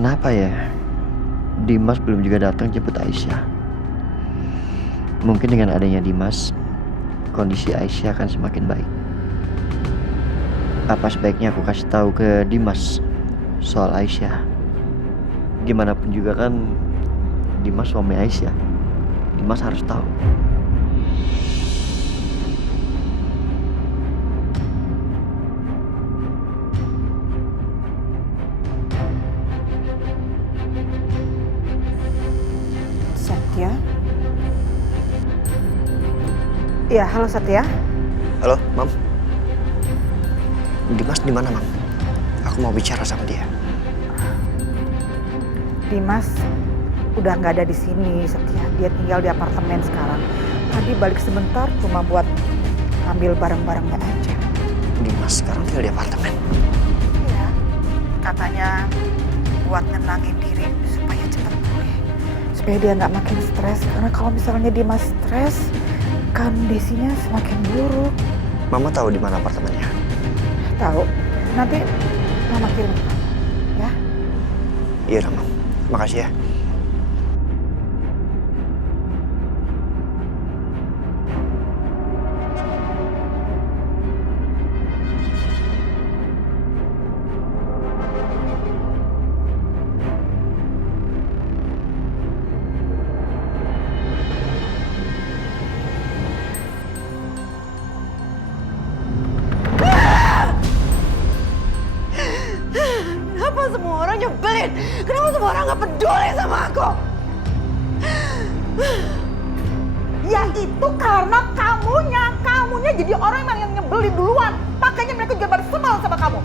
Kenapa ya Dimas belum juga datang jemput Aisyah? Mungkin dengan adanya Dimas, kondisi Aisyah akan semakin baik. Apa sebaiknya aku kasih tahu ke Dimas soal Aisyah? Gimana pun juga kan Dimas suami Aisyah. Dimas harus tahu. Satya? Iya, halo Satya. Halo, Mam. Dimas di mana, Mam? Aku mau bicara sama dia. Dimas udah nggak ada di sini, Satya. Dia tinggal di apartemen sekarang. Tadi balik sebentar cuma buat ambil barang-barangnya aja. Dimas sekarang tinggal di apartemen. Iya, katanya buat nenangin diri supaya cepat pulih. Supaya dia nggak makin stres. Karena kalau misalnya Dimas stres, kondisinya semakin buruk. Mama tahu di mana apartemennya? Tahu? Nanti Mama kirim ke kamu, ya? Iya, Mam. Makasih ya. Kenapa semua orang nyebelin? Kenapa semua orang gak peduli sama aku? Ya itu karena kamunya jadi orang yang nyebelin duluan. Makanya mereka juga pada sebel sama kamu.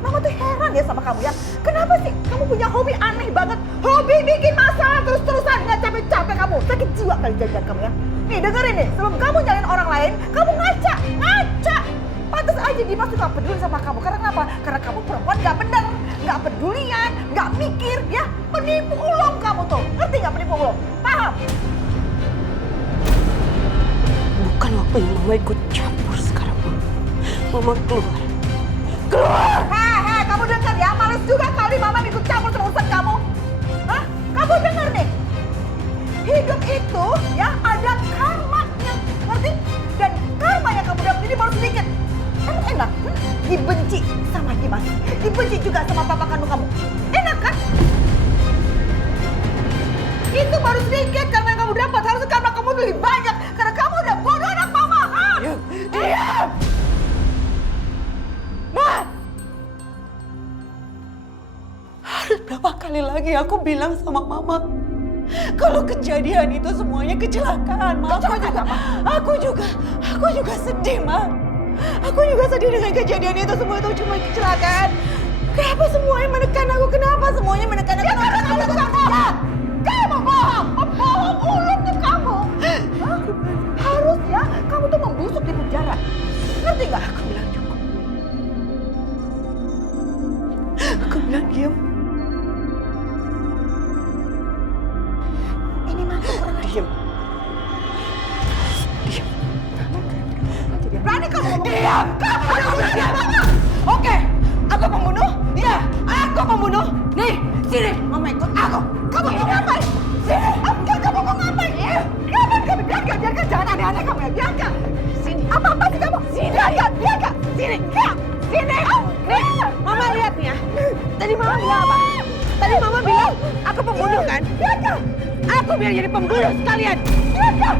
Mama tuh heran ya sama kamu ya. Kenapa sih kamu punya hobi aneh banget? Hobi bikin masalah terus-terusan, nggak capek-capek kamu. Sakit jiwa kali jajan kamu ya. Nih dengerin nih, sebelum kamu nyalain orang lain, kamu ngaca. Pantes aja Dimas tuh gak peduli sama kamu. Karena kenapa? Karena kamu perempuan gak bener, gak pedulian, gak mikir ya. Penipu ulung kamu tuh. Ngerti gak penipu ulung? Paham? Bukan waktunya Mama ikut campur sekarang. Mama keluar. Keluar! Hei, kamu denger ya. Males juga kali Mama ikut campur sama urusan kamu. Hah? Kamu denger nih. Hidup itu ya ada karmanya. Ngerti? Dan karma yang kamu dapat ini baru sedikit. Emang enak? Dibenci sama Dimas. Dibenci juga sama papa kandung kamu. Enak kan? Itu baru sedikit karena yang kamu dapat. Harusnya karena kamu lebih banyak. Karena kamu udah bodoh anak mama. Diam! Ma! Harus berapa kali lagi aku bilang sama Mama kalau kejadian itu semuanya kecelakaan, Ma. Aku juga sedih, Ma. Aku juga sedih dengan kejadian itu. Semua itu cuma kecelakaan. Kenapa semuanya menekan aku? Kenapa semuanya menekan aku? Ya karena kamu tuh bohong. Kamu bohong. Pembohong ulung tuh kamu. Hah? Harusnya kamu tuh membusuk di penjara. Ngerti gak? Aku bilang cukup. Aku bilang diam. Ini mantu kurang ajar. Diam. Diam. Jadi berani kamu ngomong. Diam! Kamu udah bunuh dia, Mama. Oke, aku pembunuh. Ya, aku pembunuh. Nih, sini, Mama ikut aku. Kamu mau ngapain? Sini. Enggak, kamu mau ngapain? Ngapain kamu? Biarkan. Jangan aneh-aneh kamu ya. Biarkan. Sini. Apa sih kamu? Sini. Biarkan. Sini. Enggak. Sini. Nih, Mama lihat nih ya. Tadi Mama bilang apa? Tadi Mama bilang aku pembunuh kan? Biarkan. Aku biar jadi pembunuh sekalian. Biarkan.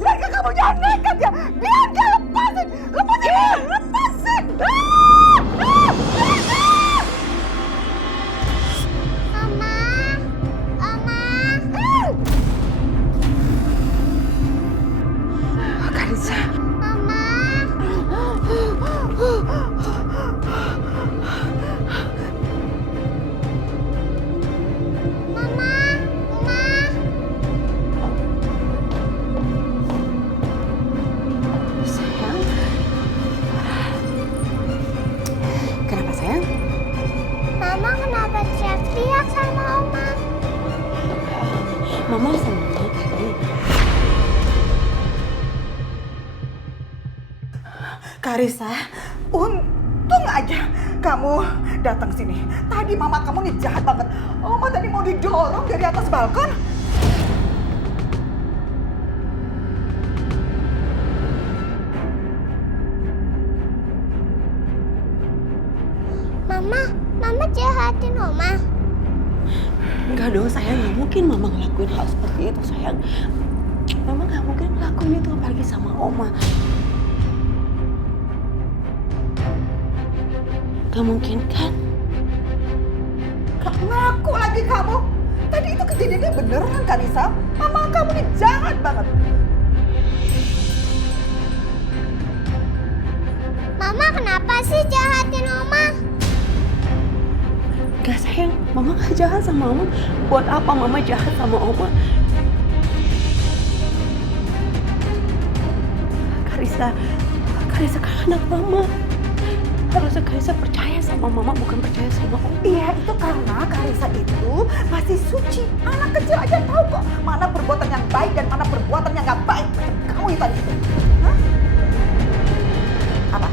Biarkan kamu jangan nekat ya. Biarkan, lepasin. Lepasin. Mama, Mama. Karissa. Mama. Mama, Mama. Sayang. Kenapa sayang? Mama kenapa teriak-teriak sama Oma? Mama sama Mama tadi Karissa, untung aja kamu datang sini. Tadi mama kamu nih jahat banget. Oma tadi mau didorong dari atas balkon. Mama jahatin Oma. Enggak dong sayang, nggak mungkin mama ngelakuin hal seperti itu sayang. Mama nggak mungkin ngelakuin itu apalagi sama Oma. Gak mungkin kan? Gak ngaku lagi kamu. Tadi itu kejadiannya beneran Karissa. Mama kamu nih jahat banget. Mama kenapa sih jahatin Oma? Gak sayang, mama gak jahat sama Oma. Buat apa mama jahat sama Oma? Karissa kan anak mama. Harusnya Karissa percaya sama mama, bukan percaya sama Oma. Iya, itu karena Karissa itu masih suci. Anak kecil aja tahu kok mana perbuatan yang baik dan mana perbuatan yang gak baik. Macam kamu itu tadi itu. Hah? Apa?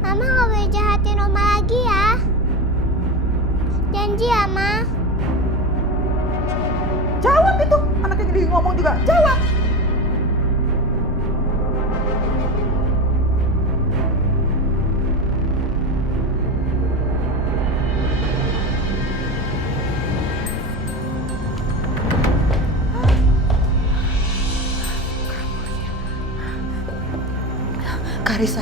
Mama gak boleh jahatin Oma lagi ya. Janji ya, Ma. Jawab itu. Anaknya jadi ngomong juga. Jawab. Karissa,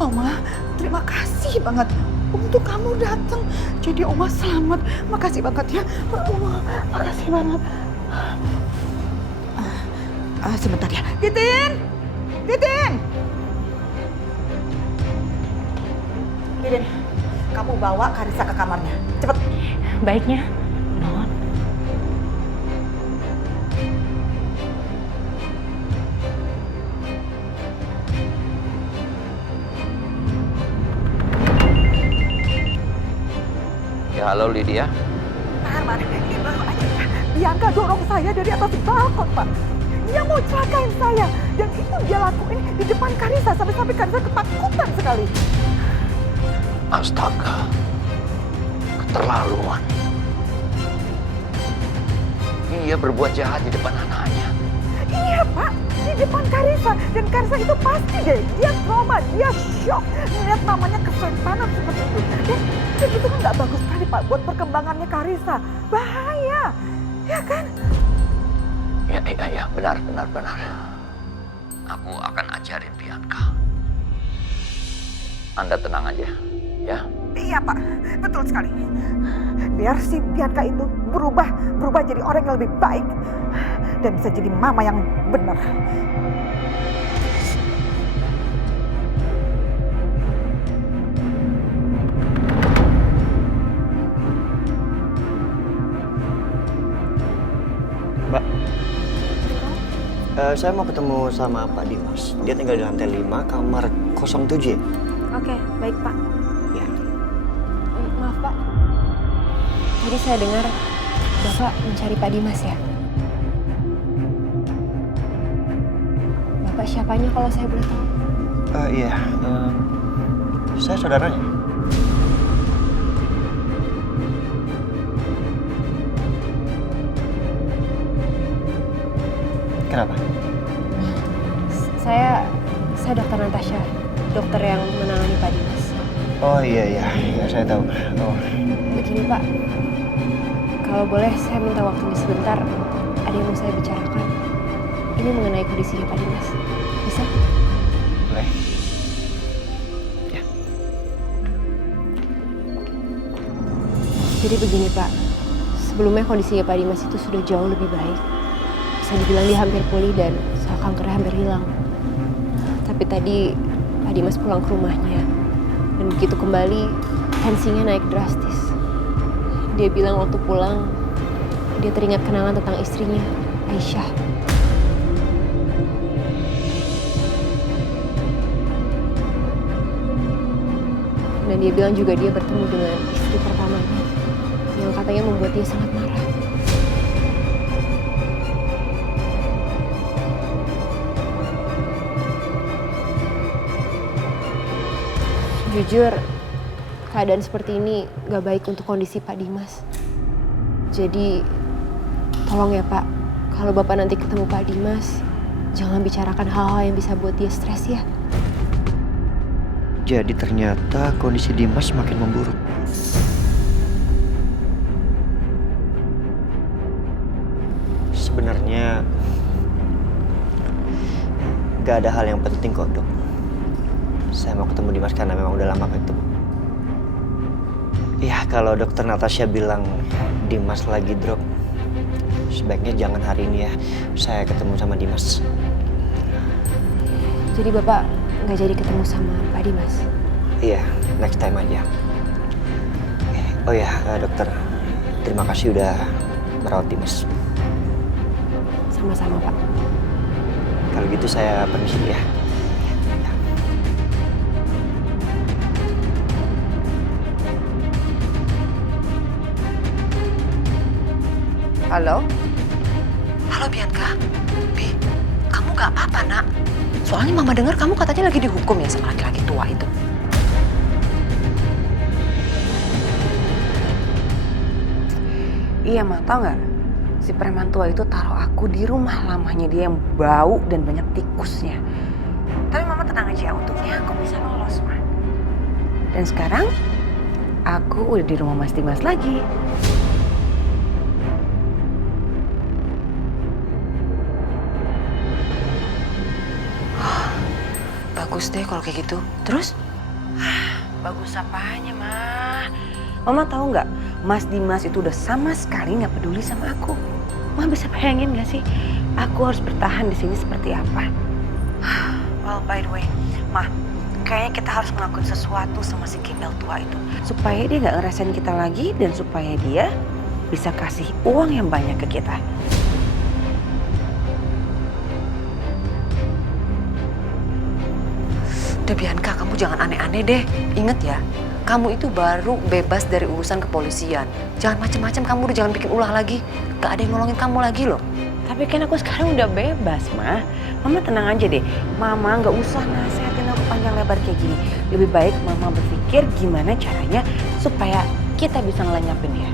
Oma, terima kasih banget untuk kamu datang. Jadi Oma selamat. Makasih banget ya. Oma, makasih banget. Sebentar ya. Titin! Titin, kamu bawa Karissa ke kamarnya. Cepet. Baiknya, Non. Ya, halo Lydia. Pak Arman, ini baru aja ya. Bianca dorong saya dari atas balkon, Pak. Dia mau celakain saya. Dan itu dia lakuin di depan Karissa. Sampai-sampai Karissa ketakutan sekali. Astaga. Keterlaluan. Dia berbuat jahat di depan anaknya. Iya, Pak. Di depan Karissa. Dan Karissa itu pasti deh. Dia trauma, dia shock. Melihat mamanya kesetanan seperti itu. Dan itu kan gak bagus sekali, Pak. Buat perkembangannya Karissa. Bahaya. Ya kan? Ya, benar. Aku akan ajarin Bianca. Anda tenang aja, ya. Iya, Pak. Betul sekali. Biar si Bianca itu berubah jadi orang yang lebih baik. Dan bisa jadi mama yang benar. Mbak, saya mau ketemu sama Pak Dimas. Dia tinggal di lantai 5, kamar 07 ya? Oke, baik Pak. Ya. Maaf Pak. Jadi saya dengar Bapak mencari Pak Dimas ya? Bapak siapanya kalau saya boleh tahu? Iya, saya saudaranya. Kenapa? Saya Dokter Natasha, dokter yang menangani Pak Dimas. Oh iya, saya tahu. Oh. Begini Pak, kalau boleh saya minta waktunya sebentar. Ada yang mau saya bicarakan. Ini mengenai kondisinya Pak Dimas. Bisa? Boleh. Ya. Jadi begini Pak, sebelumnya kondisinya Pak Dimas itu sudah jauh lebih baik. Bisa dibilang dia hampir pulih dan sel kankernya hampir hilang. Tapi tadi Pak Dimas pulang ke rumahnya. Dan begitu kembali, tensinya naik drastis. Dia bilang waktu pulang, dia teringat kenangan tentang istrinya, Aisyah. Dan dia bilang juga dia bertemu dengan istri pertamanya, yang katanya membuat dia sangat marah. Jujur, keadaan seperti ini gak baik untuk kondisi Pak Dimas. Jadi, tolong ya Pak, kalau Bapak nanti ketemu Pak Dimas, jangan bicarakan hal-hal yang bisa buat dia stres ya. Jadi ternyata kondisi Dimas makin memburuk. Sebenarnya gak ada hal yang penting kok, Dok. Saya mau ketemu Dimas karena memang udah lama ketemu. Ya, kalau dokter Natasha bilang Dimas lagi drop, sebaiknya jangan hari ini ya. Saya ketemu sama Dimas. Jadi Bapak nggak jadi ketemu sama Pak Dimas? Iya, next time aja. Oh ya, dokter, terima kasih udah merawat Dimas. Sama-sama Pak. Kalau gitu saya permisi ya. Halo? Halo Bianca, Bi, kamu gak apa-apa nak? Soalnya mama dengar kamu katanya lagi dihukum ya sama laki-laki tua itu. Iya Ma, tau gak? Si preman tua itu taruh aku di rumah lamanya dia yang bau dan banyak tikusnya. Tapi Mama tenang aja, untungnya aku bisa lolos Ma. Dan sekarang aku udah di rumah Mas Dimas lagi. Bagus deh kalau kayak gitu. Terus? Bagus apanya, Ma? Mama tahu nggak, Mas Dimas itu udah sama sekali nggak peduli sama aku. Mama bisa bayangin nggak sih, aku harus bertahan di sini seperti apa? Well, by the way, Ma, kayaknya kita harus ngelakuin sesuatu sama si Gembel tua itu, supaya dia nggak ngerasain kita lagi dan supaya dia bisa kasih uang yang banyak ke kita. Udah Bianca, kamu jangan aneh-aneh deh. Ingat ya, kamu itu baru bebas dari urusan kepolisian. Jangan macem-macem, kamu udah jangan bikin ulah lagi. Gak ada yang nolongin kamu lagi loh. Tapi kan aku sekarang udah bebas, Ma. Mama tenang aja deh. Mama nggak usah nasihatin aku panjang lebar kayak gini. Lebih baik Mama berpikir gimana caranya supaya kita bisa ngelenyapin dia.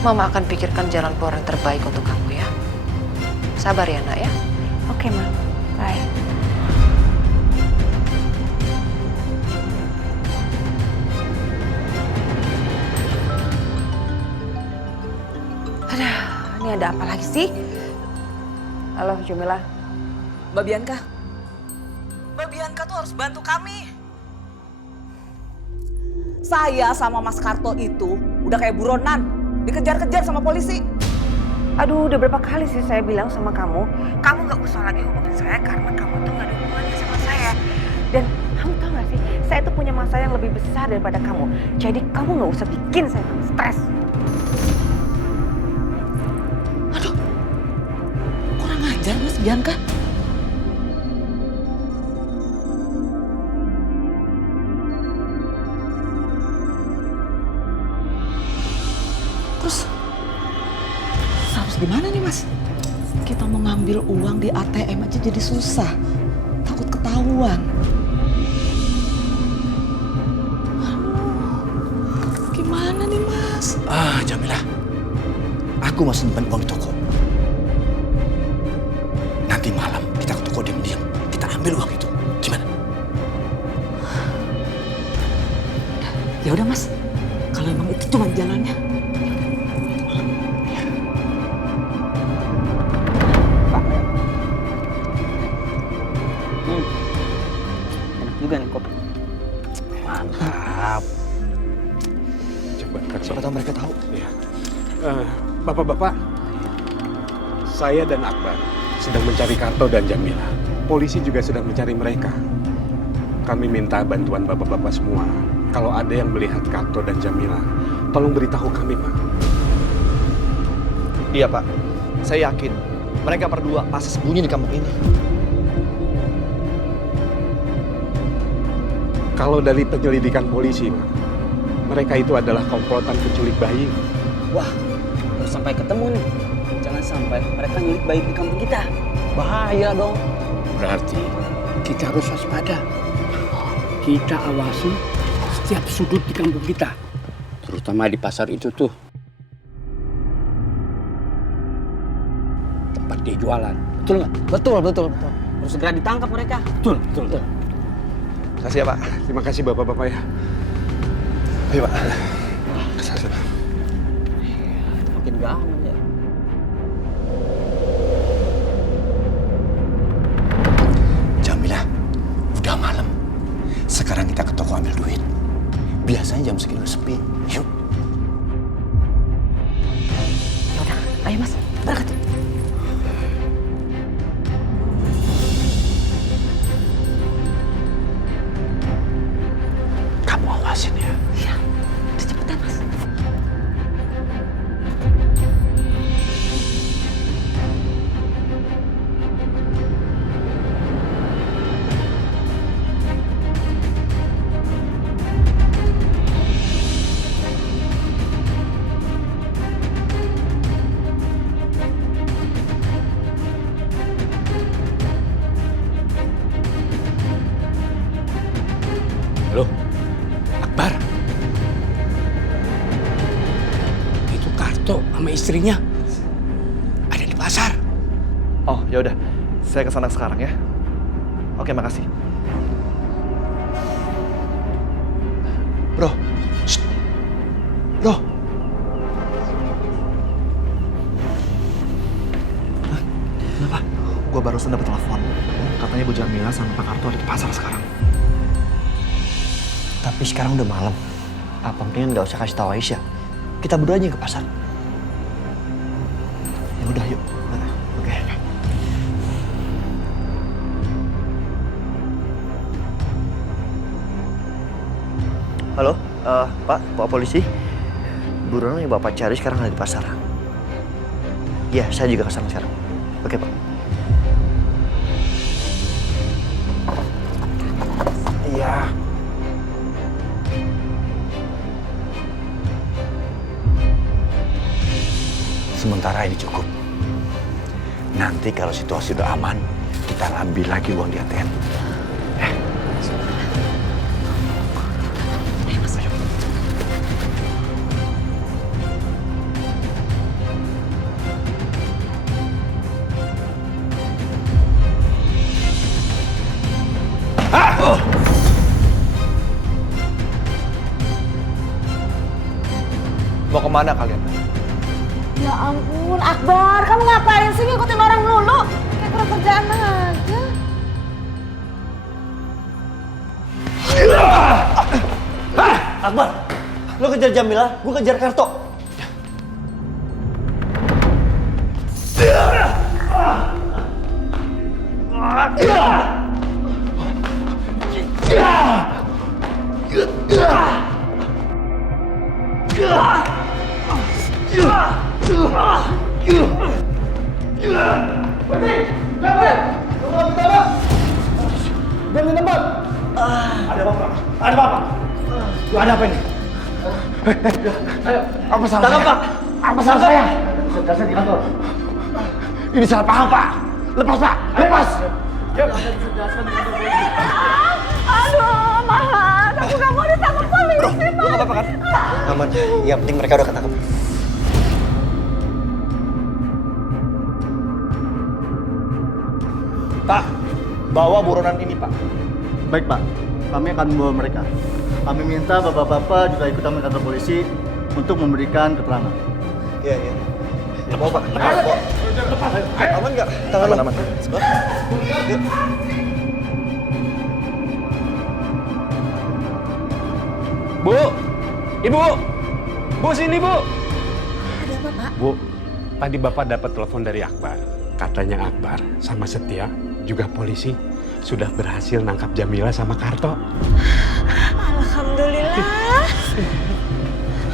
Mama akan pikirkan jalan keluar yang terbaik untuk kamu ya. Sabar ya nak ya. Oke, Ma. Bye. Aduh, ini ada apa lagi sih? Halo, Jamila. Mbak Bianca. Mbak Bianca tuh harus bantu kami. Saya sama Mas Karto itu udah kayak buronan, dikejar-kejar sama polisi. Aduh, udah berapa kali sih saya bilang sama kamu nggak usah lagi hubungin saya karena kamu tuh nggak ada hubungannya sama saya. Dan kamu tahu nggak sih, saya tuh punya masalah yang lebih besar daripada kamu. Jadi kamu nggak usah bikin saya tambah stres. Aduh, kurang ajar Mas Bianca. Terus harus gimana nih Mas? Kita mau ngambil uang di ATM aja jadi susah. Takut ketahuan. Aduh, gimana nih Mas? Jamila, aku mau simpan uang di toko. Nanti malam kita ke toko diam-diam, kita ambil uang itu. Gimana? Ya udah Mas, kalau emang itu cuma jalannya. Enak juga nih kopi. Mantap. Coba, Siapa tahu mereka tahu. Ya. Bapak-bapak, saya dan Akbar sedang mencari Karto dan Jamila. Polisi juga sedang mencari mereka. Kami minta bantuan bapak-bapak semua. Kalau ada yang melihat Karto dan Jamila, tolong beritahu kami, Pak. Iya Pak, saya yakin mereka berdua pasti sembunyi di kampung ini. Kalau dari penyelidikan polisi, Pak, mereka itu adalah komplotan penculik bayi. Wah, udah sampai ketemu nih. Jangan sampai mereka nyulik bayi di kampung kita. Bahaya dong. Berarti kita harus waspada. Kita awasi setiap sudut di kampung kita. Terutama di pasar itu tuh. Tempat dia jualan. Betul nggak? Betul. Harus segera ditangkap mereka. Betul. Kasih ya Pak. Terima kasih bapak-bapak ya. Ayo Pak. Kesana. Makin gak aman ya. Jamilah, udah malam. Sekarang kita ke toko ambil duit. Biasanya jam segini udah sepi. Yuk. Yaudah, ayo Mas, berangkat. Kamu awasin ya. Iya, udah cepetan Mas. Halo, Akbar. Itu Karto sama istrinya ada di pasar. Oh, ya udah. Saya kesana sekarang ya. Oke, makasih. Bro. Shh. Bro. Hah? Kenapa? Gue barusan dapet telepon. Katanya Bu Jamila sama Pak Karto ada di pasar sekarang. Tapi sekarang udah malam. Apa mendingan nggak usah kasih tahu Aisyah? Kita berdua aja ke pasar. Ya udah, yuk. Oke. Halo, Pak polisi. Buronan yang Bapak cari sekarang ada di pasar. Iya, saya juga kesana sekarang. Oke, Pak. Iya. Sementara ini cukup. Nanti kalau situasi udah aman, kita ambil lagi uang di ATM. Mau kemana kalian? Ya ampun, Akbar, kamu ngapain sih ngikutin orang lulu? Kayak kurang kerjaan aja. Akbar, lo kejar Jamila, gue kejar Karto. Ada apa ini? Apa salah saya? Pak. Apa salah saya? Saya di kantor. Ini salah paham, Pak. Lepas, Pak. Lepas. Aduh, Mahat, aku gak mau ditangkap polisi. Bro, lu gak apa-apa kan? Aman, yang penting mereka udah ketangkep. Pak, bawa buronan ini, Pak. Baik Pak, kami akan membawa mereka. Kami minta bapak-bapak juga ikut kami kantor polisi untuk memberikan keterangan. Iya, iya. Ya, bawa, Pak. Bawa. Aman nggak? Tangan lo. Aman. Yuk. Bu, Ibu, Bu sini Bu. Ada apa, Pak? Bu, tadi Bapak dapat telepon dari Akbar. Katanya Akbar sama Setia, juga polisi, sudah berhasil nangkap Jamila sama Karto. Alhamdulillah.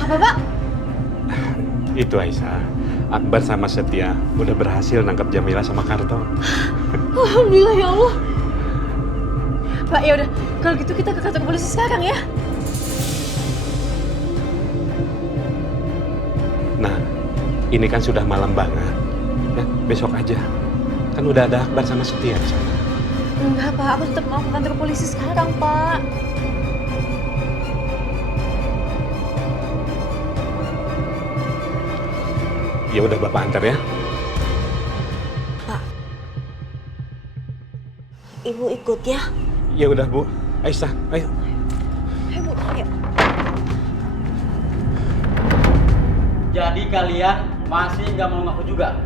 Apa, Pak? Itu Aisyah, Akbar sama Setia udah berhasil nangkap Jamila sama Karto. Alhamdulillah ya Allah. Pak, ya udah, kalau gitu kita ke kantor polisi sekarang ya. Nah, ini kan sudah malam banget. Besok aja. Kan udah ada Akbar sama Setia di sana. Enggak, Pak. Aku tetap mau ke kantor polisi sekarang, Pak. Ya udah Bapak antar ya. Ibu ikut ya. Ya udah Bu. Aisyah, ayo. Ayo, Bu, ayo. Jadi kalian masih nggak mau ngaku juga?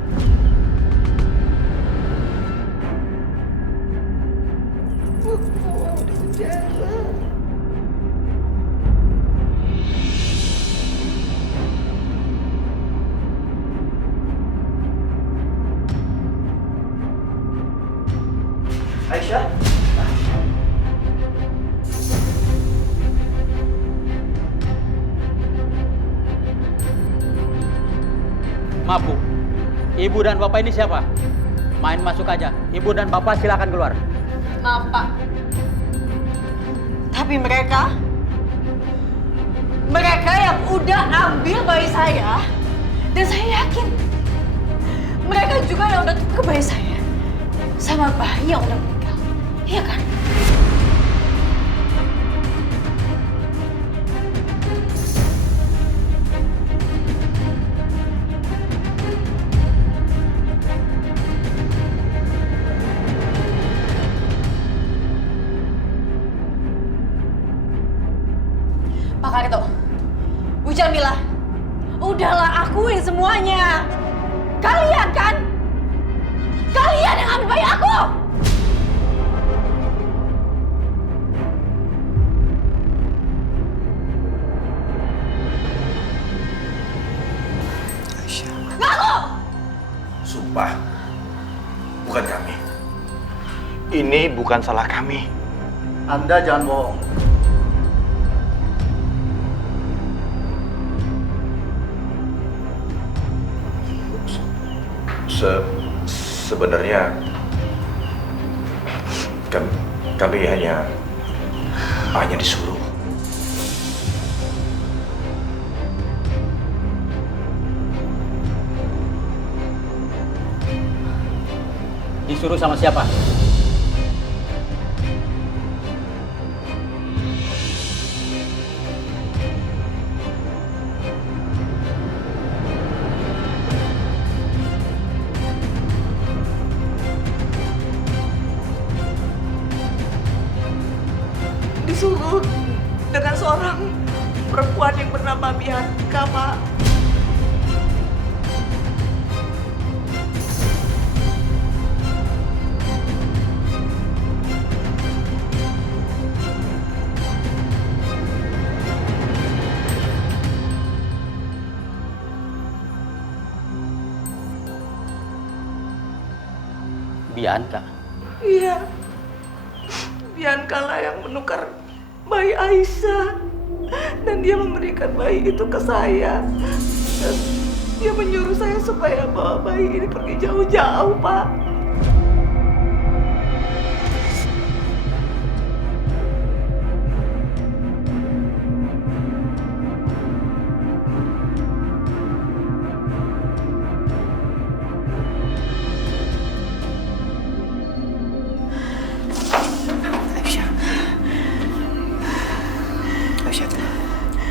Aisyah. Maaf Bu, Ibu dan Bapak ini siapa? Main masuk aja. Ibu dan Bapak silakan keluar. Maaf, Pak. Tapi mereka yang udah ambil bayi saya, dan saya yakin mereka juga yang udah ke bayi saya sama bayi yang udah meninggal. Iya kan? Pak Karto, Bu Jamila, udahlah akuin semuanya. Kalian kan? Kalian yang ambil bayi aku! Aisyah. Ngaku! Sumpah, bukan kami. Ini bukan salah kami. Anda jangan bohong. Sebenarnya kami hanya disuruh. Disuruh sama siapa? Disuruh dengan seorang perempuan yang bernama Bianca, Pak. Bianca. Iya. Bianca lah yang menukar bayi Aisyah. Dan dia memberikan bayi itu ke saya. Dan dia menyuruh saya supaya bawa bayi ini pergi jauh-jauh, Pak.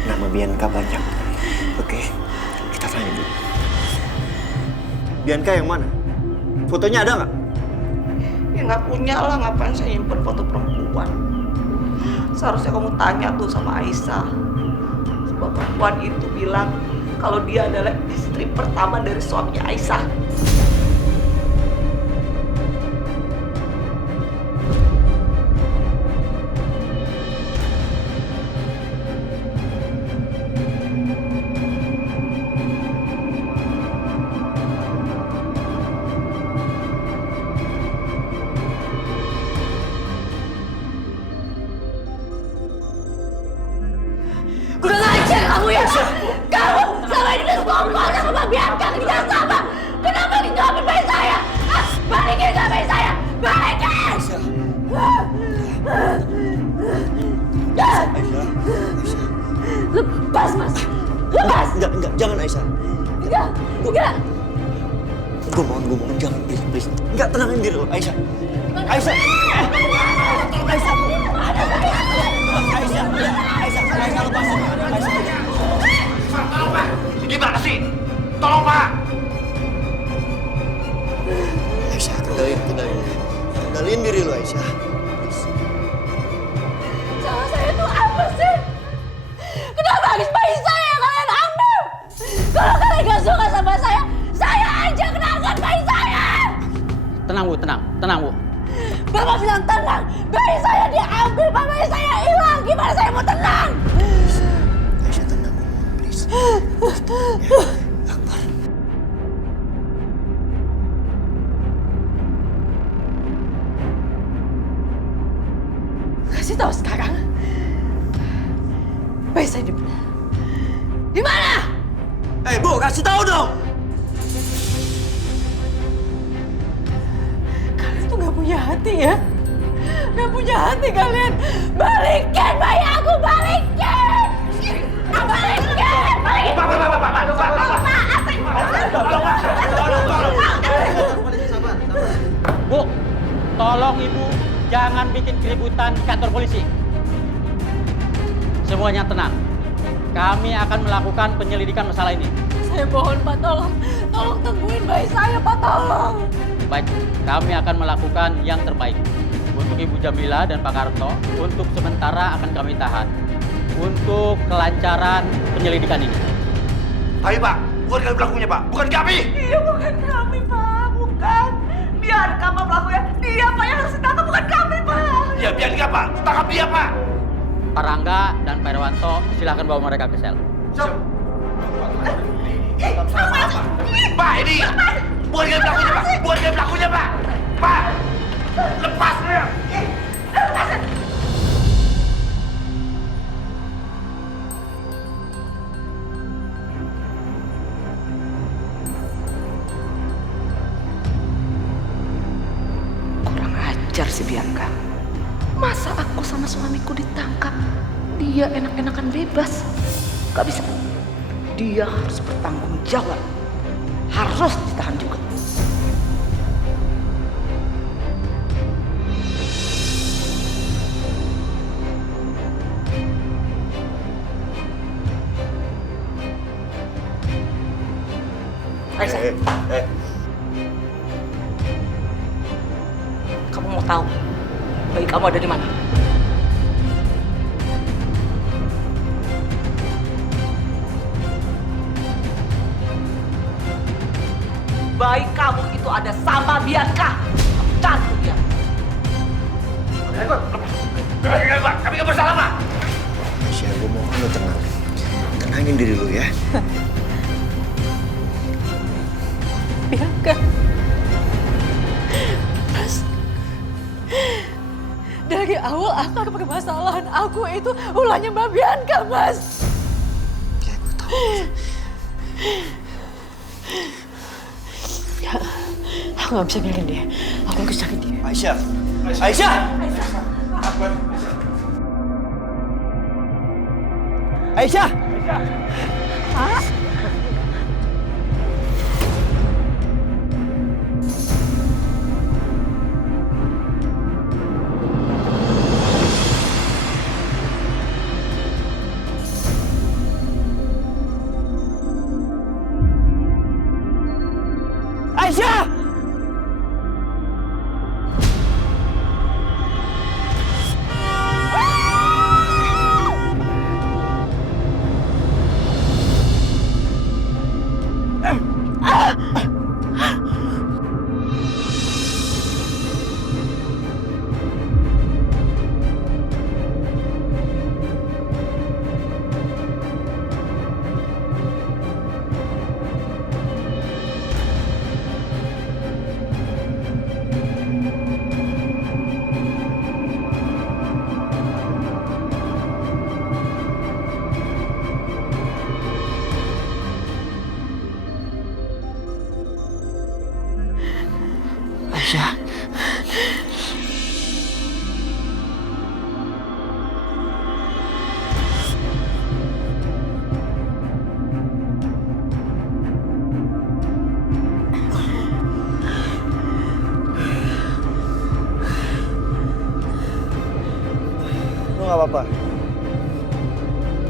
Nama Bianca banyak. Oke, kita tanya dulu. Bianca yang mana? Fotonya ada nggak? Ya nggak punya lah, ngapain saya nyimpen foto perempuan. Seharusnya kamu tanya tuh sama Aisyah. Sebab perempuan itu bilang kalau dia adalah istri pertama dari suaminya Aisyah. Kurang ajar kamu ya! Kamu sama ini bersekongkol sama Bianca kerja sama! Kenapa kita ambil bayi saya? Balikin ke bayi saya! Balikin! Lepas, Mas! Lepas! Enggak, jangan Aisyah. Enggak! Gue mohon, jangan, please. Enggak, tenangin diri lo, Aisyah. Aisyah! Aisyah! Aisyah, lepasin. Pak, gimana sih? Tolong, Pak! Aisyah, kendaliin diri lo, Aisyah. Salah saya tuh apa sih? Kenapa harus bayi saya yang kalian ambil? Kalau kalian gak suka sama saya aja kenalkan bayi saya! Tenang, Bu, tenang, Bu. Bapak bilang tenang, bayi saya diambil, bayi saya hilang. Gimana saya mau tenang? Aisyah, tenang, please. Akbar. Kasih tahu sekarang. Bayi saya di mana? Di mana? Bu, kasih tahu dong. Kalian tuh gak punya hati ya? Gak punya hati kalian. Balikin bayi aku, balikin! Balikin! Bu, tolong Ibu jangan bikin keributan di kantor polisi. Semuanya tenang. Kami akan melakukan penyelidikan masalah ini. Saya mohon Pak, tolong temuin bayi saya Pak, tolong. Baik, kami akan melakukan yang terbaik. Untuk Ibu Jamila dan Pak Karto, untuk sementara akan kami tahan. Untuk kelancaran penyelidikan ini. Tapi Pak, bukan kami pelakunya, Pak. Bukan kami. Iya, bukan kami, Pak. Bukan. Biar kamu pelakunya. Dia, Pak, yang harus ditangkap. Bukan kami, Pak. Ya, biar dia, Pak. Tangkap dia, Pak. Pak Rangga dan Pak Irwanto, silahkan bawa mereka ke sel. Pak, ini bukan kami pelakunya, Pak. Bukan kami pelakunya, Pak. Pak, lepas dia. Lepasin. Kurang ajar si Bianca. Masa aku sama suamiku ditangkap, dia enak-enakan bebas? Gak bisa. Dia harus bertanggung jawab. Harus ditahan juga. Aisyah. Kamu mau tahu bayi kamu ada di mana? Bayi kamu itu ada sama Bianca. Cari dia. Pak, kami gak bersalah, Pak. Aisyah, gue mohon lo tenang. Tenangin diri lo ya. Bianca. Mas, dari awal akar permasalahan aku itu ulahnya Mbak Bianca, Mas. Ya, gue tahu. Ya, aku gak bisa biarin dia. Aku harus cari dia. Aisyah! Aisyah! Aisyah! Pak. Aisyah! Aisyah. apa?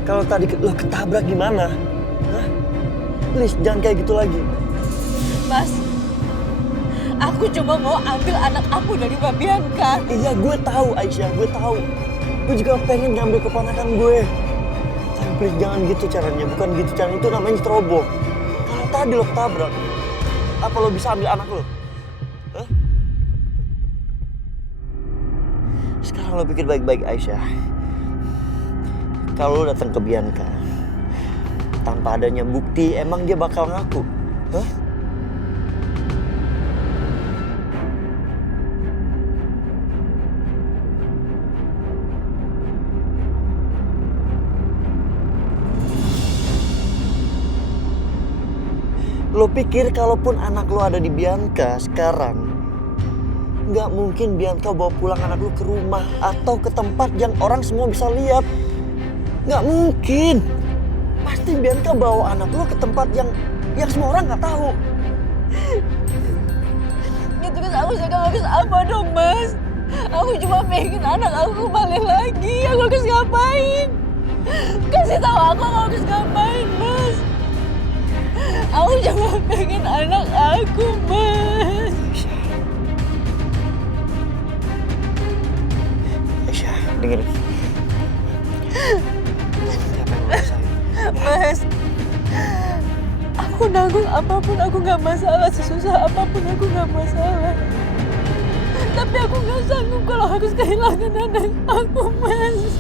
Kalau tadi lo ketabrak gimana? Hah? Please, jangan kayak gitu lagi. Mas, aku cuma mau ambil anak aku dari Mbak Bianca. Iya, gue tahu Aisyah, gue tahu. Gue juga pengen ngambil keponakan gue. Tapi please jangan gitu caranya, bukan gitu caranya. Itu namanya ceroboh. Kalau tadi lo ketabrak, apa lo bisa ambil anak lo? Hah? Sekarang lo pikir baik-baik Aisyah. Kalau lo datang ke Bianca tanpa adanya bukti, emang dia bakal ngaku? Hah? Lo pikir kalaupun anak lo ada di Bianca sekarang, nggak mungkin Bianca bawa pulang anak lo ke rumah atau ke tempat yang orang semua bisa lihat. Nggak mungkin. Pasti Bianca bawa anak lo ke tempat yang semua orang nggak tahu. Ya terus aku sekarang harus apa dong, Mas? Aku cuma pengen anak aku kembali lagi. Aku harus ngapain? Kasih tahu aku harus ngapain, Mas? Aku cuma pengen anak aku, Mas. Aisyah, dengerin. Siapa yang lo rasain? Mas, aku nanggung apapun, aku nggak masalah. Sesusah apapun aku nggak masalah. Tapi aku nggak sanggup kalau harus kehilangan anak aku, Mas.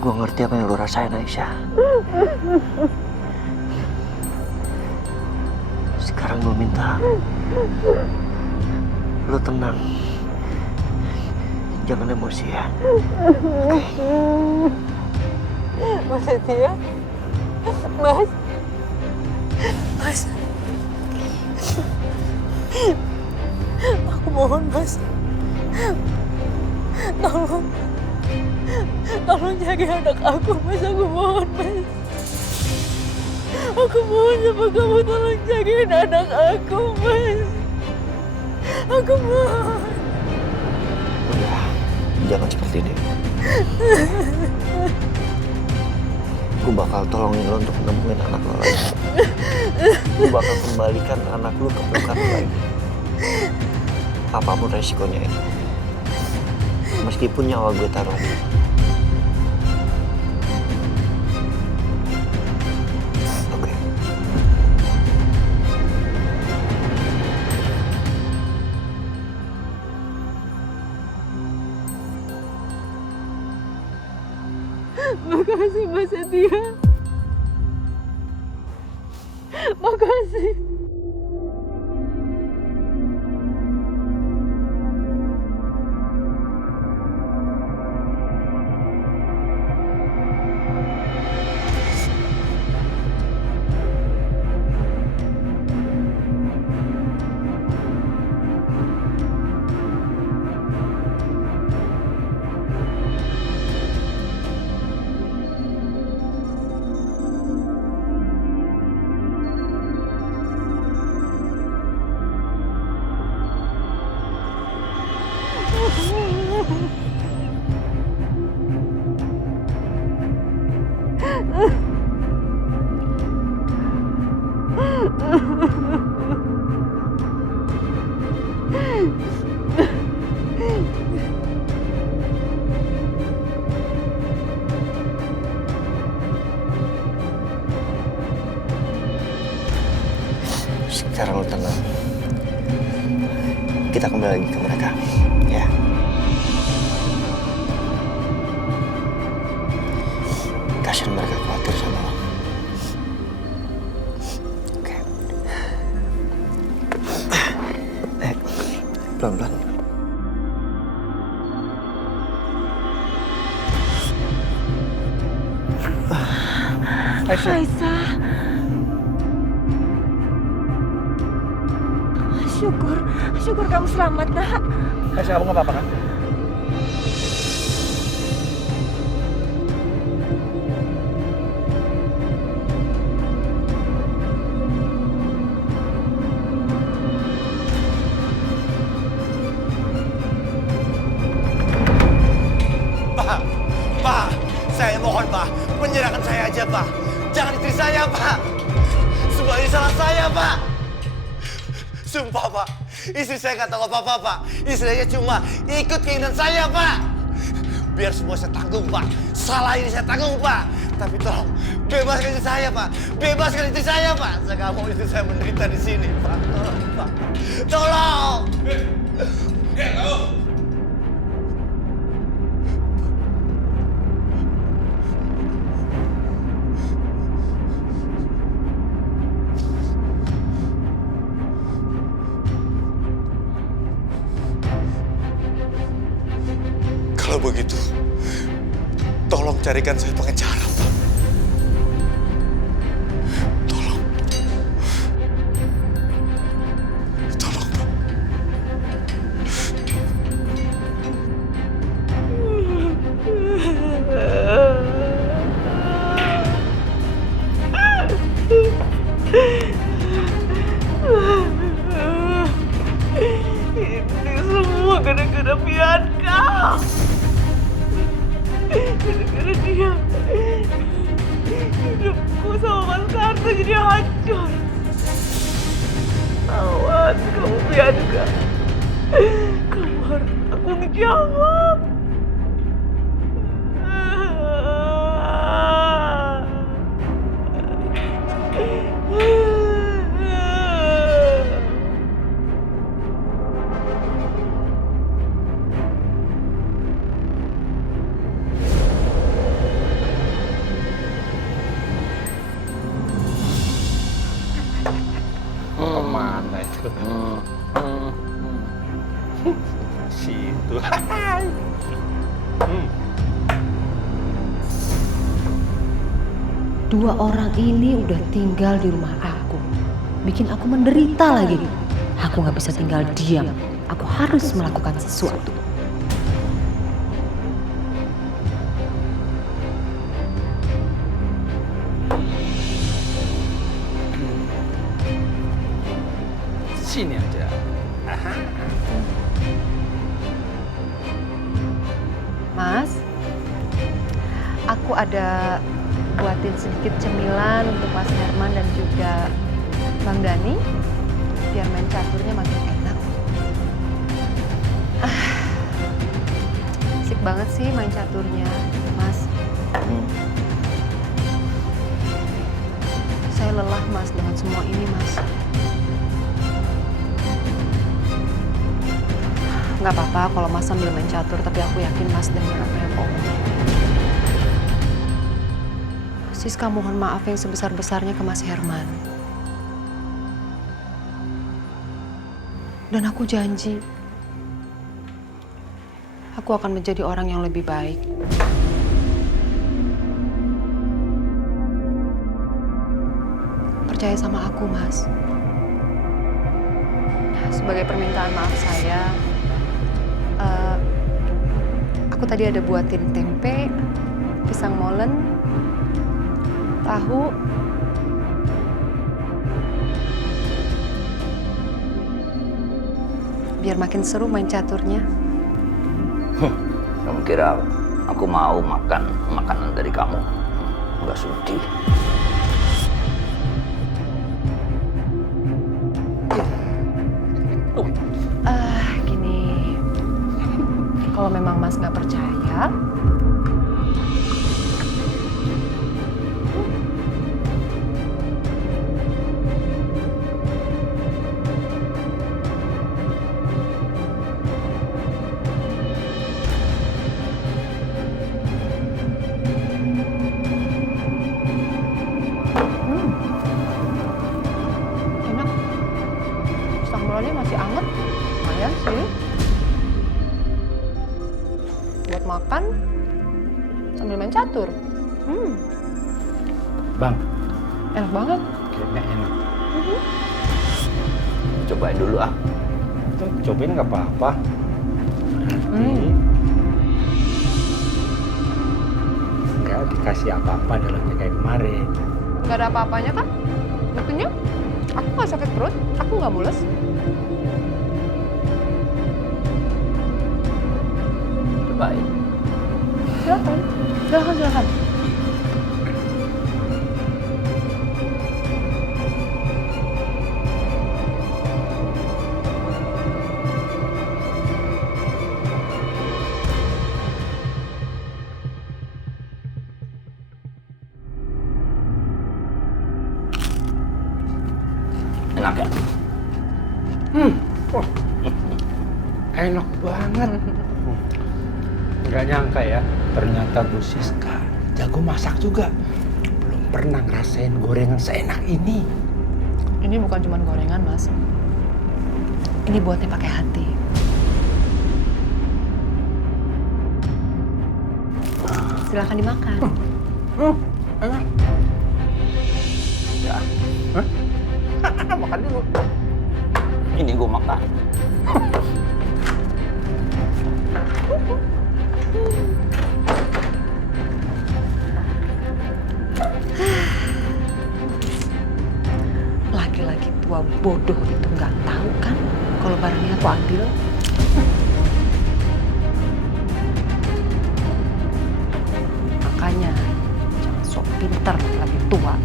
Gue ngerti apa yang lo rasain, Aisyah. Sekarang gue minta lo tenang. Jangan emosi ya. Mas Setia? Mas? Mas? Aku mohon, Mas. Tolong jaga anak aku, Mas. Aku mohon, Mas. Aku mohon sama kamu, tolong jagain anak aku, Mas. Aku mohon. Udah, jangan seperti ini. Gue bakal tolongin lo untuk nemuin anak lo lagi. Gue bakal kembalikan anak lo ke pelukan lo lagi. Apapun resikonya ini. Meskipun nyawa gue taruh. Oke. Makasih, Mas Setia. Makasih. Sekarang lo tenang. Kita kembali lagi ke mereka, ya. Kasian mereka khawatir sama lo. Oke. Pelan-pelan. Aisyah. Syukur kamu selamat, nak. Aisyah, kamu nggak apa-apa kan? Pak, saya mohon Pak, menyerahkan saya aja Pak. Jangan istri saya Pak. Semua ini salah saya Pak. Sumpah Pak, istri saya nggak tahu apa-apa Pak. Istrinya cuma ikut keinginan saya Pak. Biar semua saya tanggung Pak. Salah ini saya tanggung Pak. Tapi tolong bebaskan istri saya Pak. Bebaskan istri saya Pak. Saya nggak mau istri saya menderita di sini Pak. Tolong Pak. Tolong. Kalau begitu, tolong carikan saya pengacara, Pak. Tolong. Tolong, Pak. Ini semua gara-gara Bianca. Gara-gara dia, hidupku sama Mas Karto jadi hancur. Awas kamu Bianca, kamu harus tanggung jawab. Kemana itu? Situ. Dua orang ini udah tinggal di rumah aku. Bikin aku menderita lagi. Aku nggak bisa tinggal diam. Aku harus melakukan sesuatu. Sini aja. Mas, aku ada buatin sedikit cemilan untuk Mas Herman dan juga Bang Dani, biar main caturnya makin enak. Asik banget sih main caturnya, Mas. Saya lelah, Mas, dengan semua ini, Mas. Nggak apa-apa kalau Mas sambil main catur, tapi aku yakin Mas dengar apa yang aku omongin. Siska mohon maaf yang sebesar-besarnya ke Mas Herman. Dan aku janji, aku akan menjadi orang yang lebih baik. Percaya sama aku, Mas. Sebagai permintaan maaf saya, aku tadi ada buatin tempe, pisang molen, tahu, biar makin seru main caturnya. Kamu kira aku mau makan makanan dari kamu? Nggak sudi. Gini, kalau memang Mas nggak percaya, enak. Pisang molennya masih anget, lumayan sih. Buat makan sambil main catur. Bang, Enak banget. kayaknya enak. cobain dulu ah. Cobain nggak apa-apa. Nggak dikasih apa-apa dalamnya kayak kemarin. Nggak ada apa-apanya kan? Buktinya, aku nggak sakit perut, aku nggak mules. Cobain. Silakan, silakan. Enak ya? Wah, enak banget. Nggak nyangka ya, ternyata Bu Siska jago masak juga. Belum pernah ngerasain gorengan seenak ini. Ini bukan cuma gorengan, Mas. Ini buatnya pakai hati. Silakan dimakan. Enak. Ya. Hah? Makan dulu. Ini gue makan. Laki-laki tua bodoh itu nggak tahu kan kalau barangnya aku ambil. Makanya jangan sok pinter lagi tua.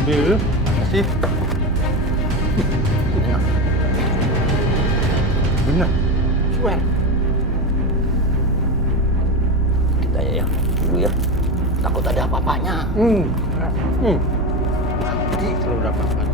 Ambil. Makasih. Bener. Swear. Kita ya dulu ya. Takut ada apa-apanya. Nanti kalau udah apa-apa.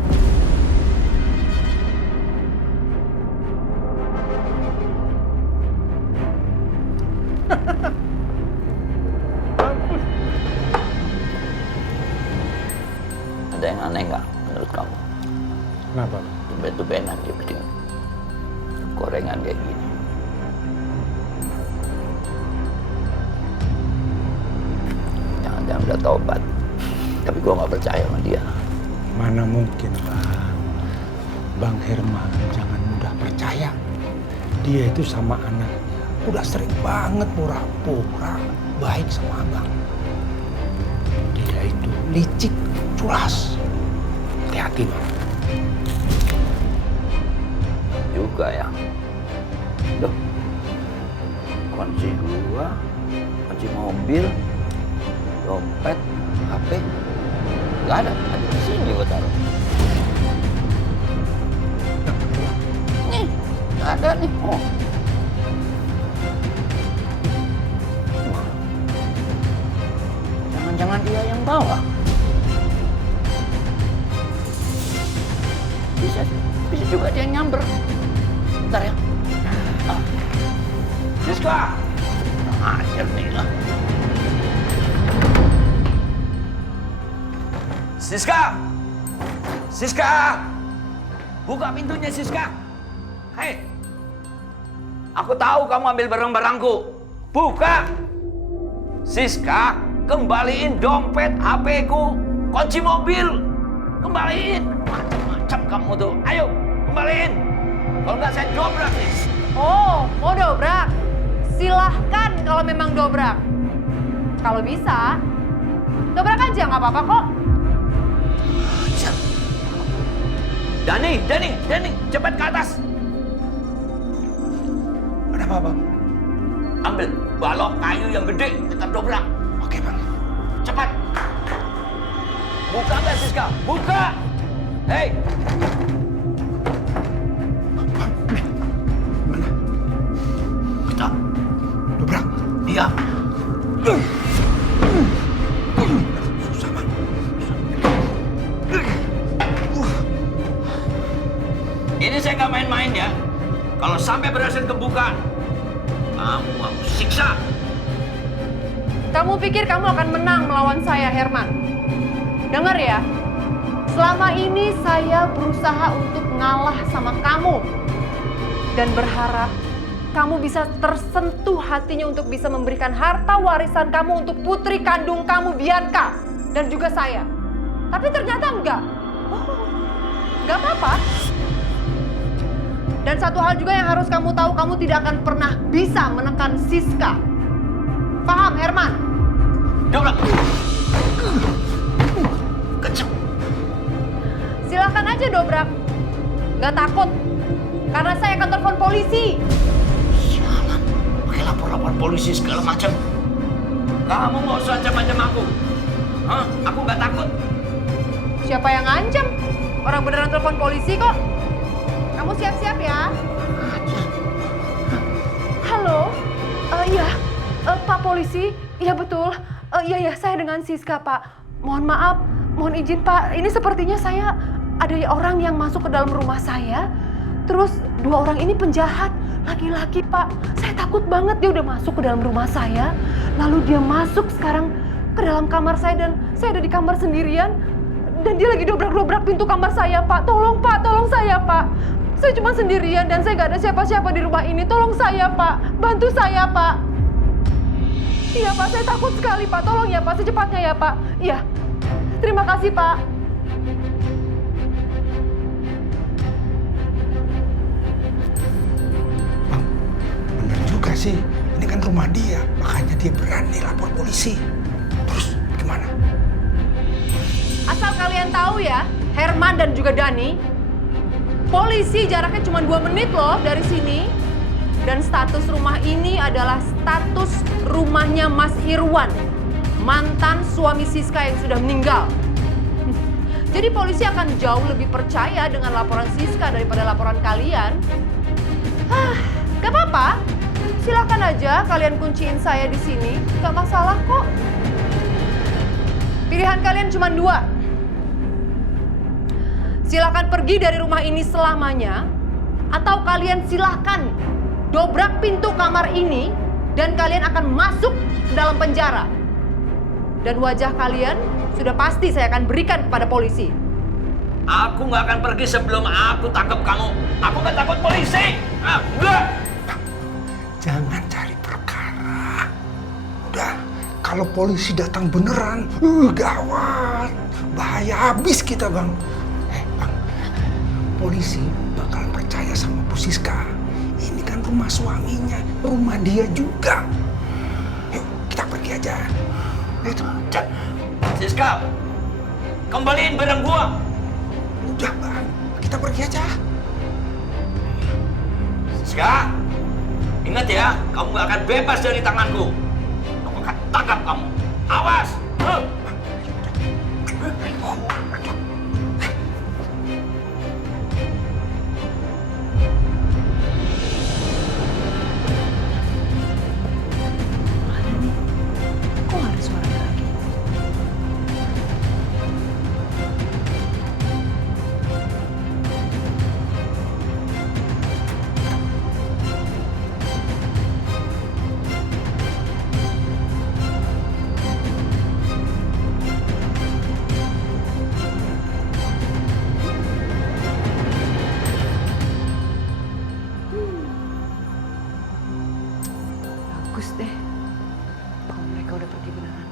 Ada yang aneh nggak menurut kamu? Kenapa? Tumben-tumbenan dia bikin gorengan kayak gini. Jangan-jangan udah taubat. Tapi gua nggak percaya sama dia. Mana mungkin, Bang. Bang Herman jangan mudah percaya. Dia itu sama anaknya udah sering banget pura-pura baik sama abang. Dia itu licik, culas. Hati-hati, Bang. Juga ya. Duh. Kunci gua, kunci mobil, dompet, HP. Gak ada di sini gua taruh. Nih, gak ada nih. Oh. Jangan-jangan dia yang bawa. Bisa juga dia nyamber. Bentar ya. Siska! Ajar nih lah. Siska! Siska! Buka pintunya, Siska! Hei! Aku tahu kamu ambil barang-barangku. Buka! Siska, kembaliin dompet, HP-ku, kunci mobil. Kembaliin! Macam-macam kamu tuh. Ayo, kembaliin! Kalau nggak saya dobrak nih. Oh, mau dobrak? Silahkan kalau memang dobrak. Kalau bisa, dobrak aja nggak apa-apa kok. Dani, cepat ke atas. Ada apa, Bang? Ambil balok kayu yang gede, kita dobrak. Oke, Bang. Cepat. Buka nggak, Siska? Buka! Hei! Kita dobrak. Iya. Susah, Bang. Ini saya nggak main-main ya. Kalau sampai berhasil kebuka, kamu aku siksa. Kamu pikir kamu akan menang melawan saya, Herman? Dengar ya, selama ini saya berusaha untuk ngalah sama kamu. Dan berharap kamu bisa tersentuh hatinya untuk bisa memberikan harta warisan kamu untuk putri kandung kamu Bianca dan juga saya. Tapi ternyata enggak. Enggak apa-apa. Dan satu hal juga yang harus kamu tahu, kamu tidak akan pernah bisa menekan Siska. Paham, Herman? Dobrak. Kecil. Silakan aja dobrak. Nggak takut. Karena saya akan telepon polisi. Sialan. Pakai lapor-lapor polisi segala macam. Kamu mau ancam-ancam aku? Hah? Aku nggak takut. Siapa yang ngancam? Orang beneran telepon polisi kok. Kamu siap-siap ya. Halo? Iya. Pak polisi? Iya betul. Iya, saya dengan Siska, Pak. Mohon maaf, mohon izin, Pak. Ini sepertinya saya ada orang yang masuk ke dalam rumah saya. Terus 2 orang ini penjahat, laki-laki, Pak. Saya takut banget dia udah masuk ke dalam rumah saya. Lalu dia masuk sekarang ke dalam kamar saya dan saya ada di kamar sendirian. Dan dia lagi dobrak-dobrak pintu kamar saya, Pak. Tolong, Pak. Tolong saya, Pak. Saya cuma sendirian dan saya nggak ada siapa-siapa di rumah ini. Tolong saya, Pak. Bantu saya, Pak. Iya, Pak. Saya takut sekali, Pak. Tolong ya, Pak. Secepatnya ya, Pak. Iya. Terima kasih, Pak. Bang, benar juga sih. Ini kan rumah dia. Makanya dia berani lapor polisi. Terus gimana? Asal kalian tahu ya, Herman dan juga Dani, polisi jaraknya cuma 2 menit loh dari sini. Dan status rumah ini adalah status rumahnya Mas Irwan, mantan suami Siska yang sudah meninggal. Jadi polisi akan jauh lebih percaya dengan laporan Siska daripada laporan kalian. Gak apa-apa, silakan aja kalian kunciin saya di sini, gak masalah kok. Pilihan kalian cuma 2. Silakan pergi dari rumah ini selamanya, atau kalian silakan dobrak pintu kamar ini dan kalian akan masuk ke dalam penjara. Dan wajah kalian sudah pasti saya akan berikan kepada polisi. Aku nggak akan pergi sebelum aku tangkap kamu. Aku nggak takut polisi. Enggak. Jangan cari perkara. Udah, kalau polisi datang beneran, gawat. Bahaya habis kita, Bang. Bang, polisi bakalan percaya sama Bu Siska. Ini kan rumah suaminya, rumah dia juga. Yuk, kita pergi aja. Itu. Siska, kembaliin barang gua. Udah, Bang. Kita pergi aja. Siska, ingat ya, kamu gak akan bebas dari tanganku. Aku akan tangkap kamu. Awas! Kok ada suara lagi? Bagus deh. Kalau mereka udah pergi beneran.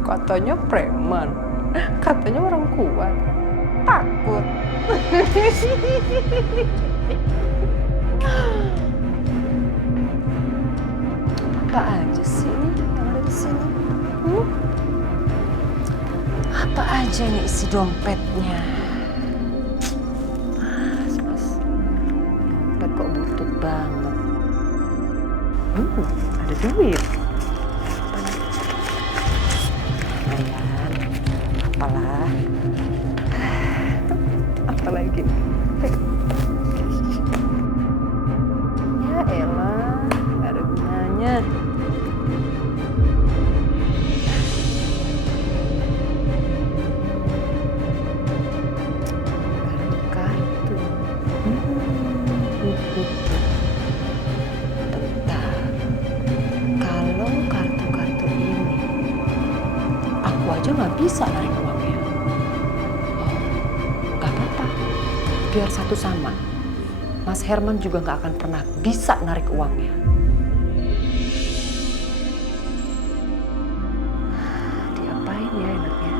Katanya preman. Katanya orang kuat. Takut. Apa aja sih yang ada di sini? Apa aja nih isi dompetnya? Mas. Dompet kok butut banget. Ada duit. Lumayan. Apalah. Apalagi? Ya elah, gak ada gunanya. Kartu. Bentar. Kalau kartu-kartu ini biar satu sama, Mas Herman juga nggak akan pernah bisa narik uangnya. Diapain ya enaknya?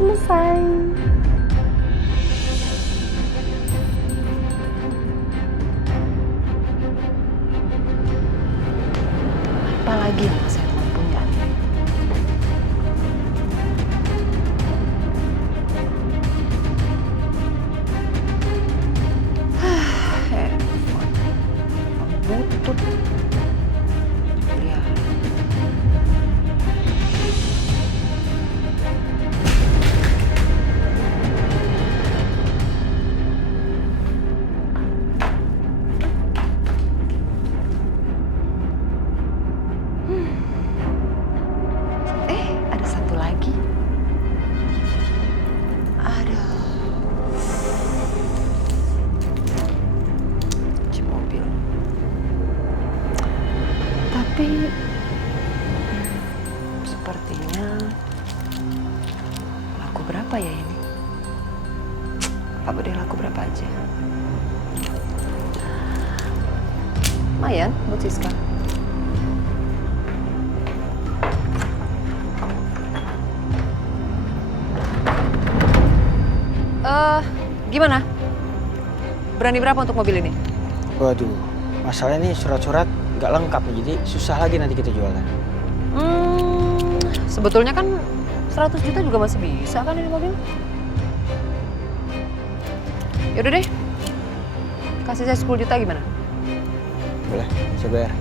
Selesai. Apa lagi yang Mas Herman punya? Handphone, butut, dipelihara. Ada satu lagi. Aduh. Kunci mobil. Tapi sepertinya laku berapa ya ini? Apa deh laku berapa aja? Lumayan buat Siska. Gimana? Berani berapa untuk mobil ini? Waduh, masalahnya nih surat-surat nggak lengkap nih, jadi susah lagi nanti kita jualnya. Sebetulnya kan 100 juta juga masih bisa kan ini mobil? Yaudah deh, kasih saya 10 juta gimana? Boleh, saya bayar.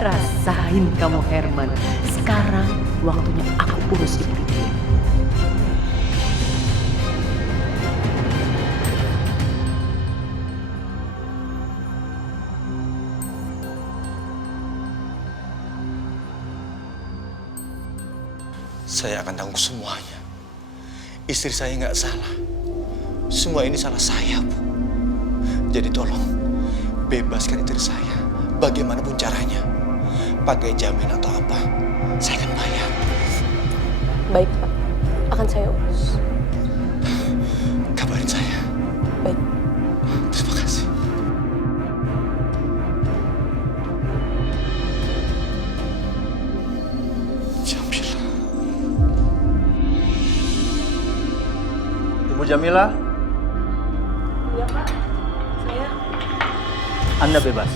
Rasain kamu Herman. Sekarang waktunya aku urus hidup dia. Saya akan tanggung semuanya. Istri saya nggak salah. Semua ini salah saya, Bu. Jadi tolong, bebaskan istri saya. Bagaimanapun caranya. Pakai jamin atau apa, saya akan bayar. Baik, Pak. Akan saya urus. Kabarin saya. Baik. Terima kasih. Jamila. Ibu Jamila, Iya, Pak. Saya Anda bebas.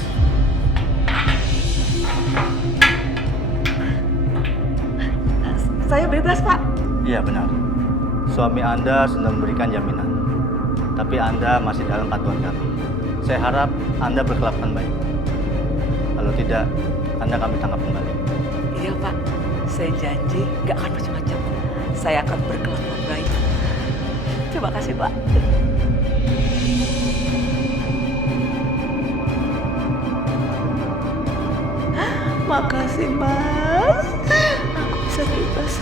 Saya bebas, Pak. Iya benar. Suami Anda sudah memberikan jaminan. Tapi Anda masih dalam pantauan kami. Saya harap Anda berkelakuan baik. Kalau tidak, Anda kami tangkap kembali. Iya, Pak. Saya janji nggak akan macam-macam. Saya akan berkelakuan baik. Terima kasih, Pak. Makasih, Mas. Aku bisa bebas.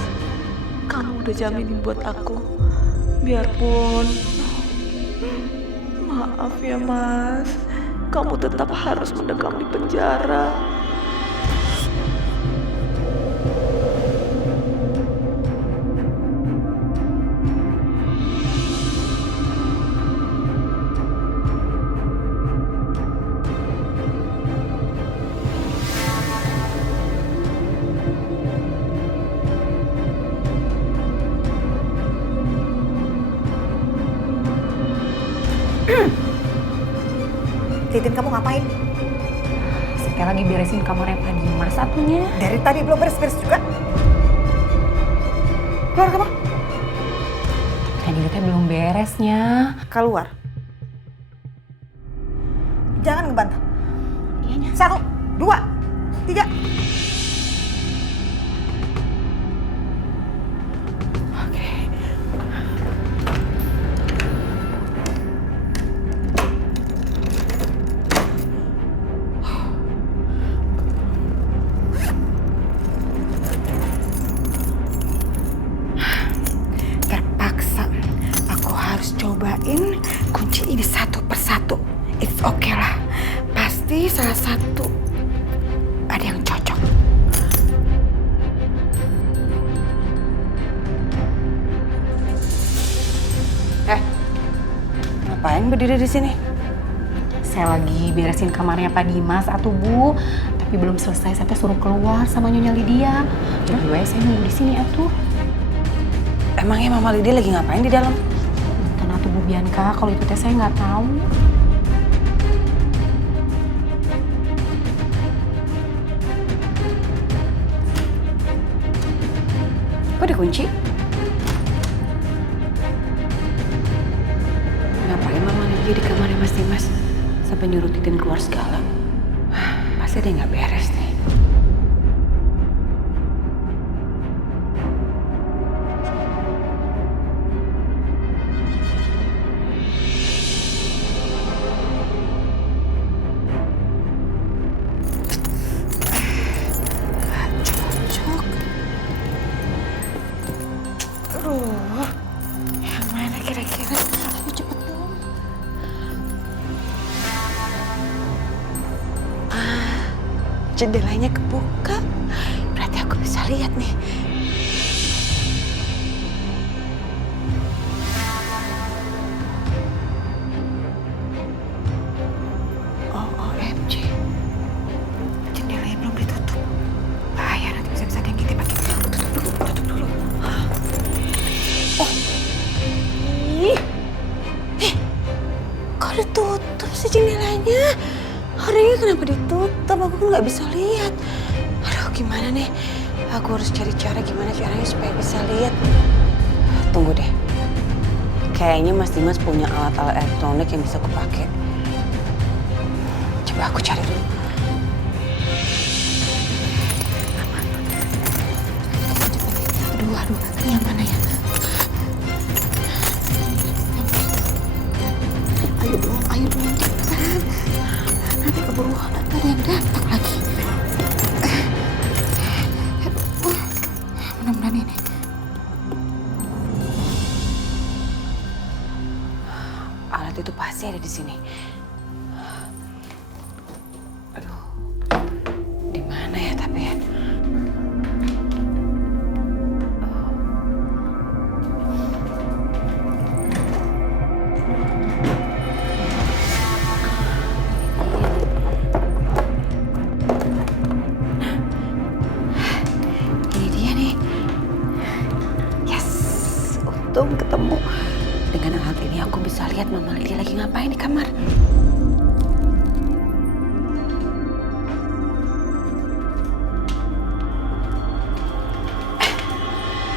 Kamu udah jaminin buat aku. Biarpun maaf ya, Mas. Kamu tetap harus mendekam di penjara. Titin, kamu ngapain? Saya lagi beresin kamarnya Pak Dimas satunya. Dari tadi belum beres-beres juga. Keluar kamu. Tadi kita belum beresnya. Keluar. Jangan ngebantah. Iya. 1, 2, 3. Cobain kunci ini satu persatu. It's okay lah. Pasti salah satu ada yang cocok. Ngapain berdiri di sini? Saya lagi beresin kamarnya Pak Dimas atuh Bu. Tapi belum selesai, saya suruh keluar sama Nyonya Lydia. Jadi saya nunggu di sini atuh. Emangnya Mama Lydia lagi ngapain di dalam? Bu Bianca, kalau itu teh saya nggak tahu. Kok dikunci? Ngapain Mama Lydia di kamarnya Mas Dimas? Sampai nyuruh Titin keluar segala. Pasti ada yang nggak beres nih. Jendelanya kebuka, berarti aku bisa lihat nih. OMG, jendelanya belum ditutup. Bahaya, nanti bisa ada yang ngintip lagi. Tutup dulu. Oh, kok ditutup sih jendelanya? Orangnya kenapa ditutup? Aku nggak bisa lihat. Aduh, gimana nih? Aku harus cari cara gimana caranya supaya bisa lihat. Tunggu deh. Kayaknya Mas Dimas punya alat-alat elektronik yang bisa aku pakai. Coba aku cari dulu. Aduh, ini yang mana ya? Ayo dong, cepetan. Nanti keburu ada yang datang lagi. Mudah-mudahan ini. Alat itu pasti ada di sini. Aduh, di mana ya tapi ya? Untung ketemu. Dengan alat ini aku bisa lihat Mama Lydia lagi ngapain di kamar.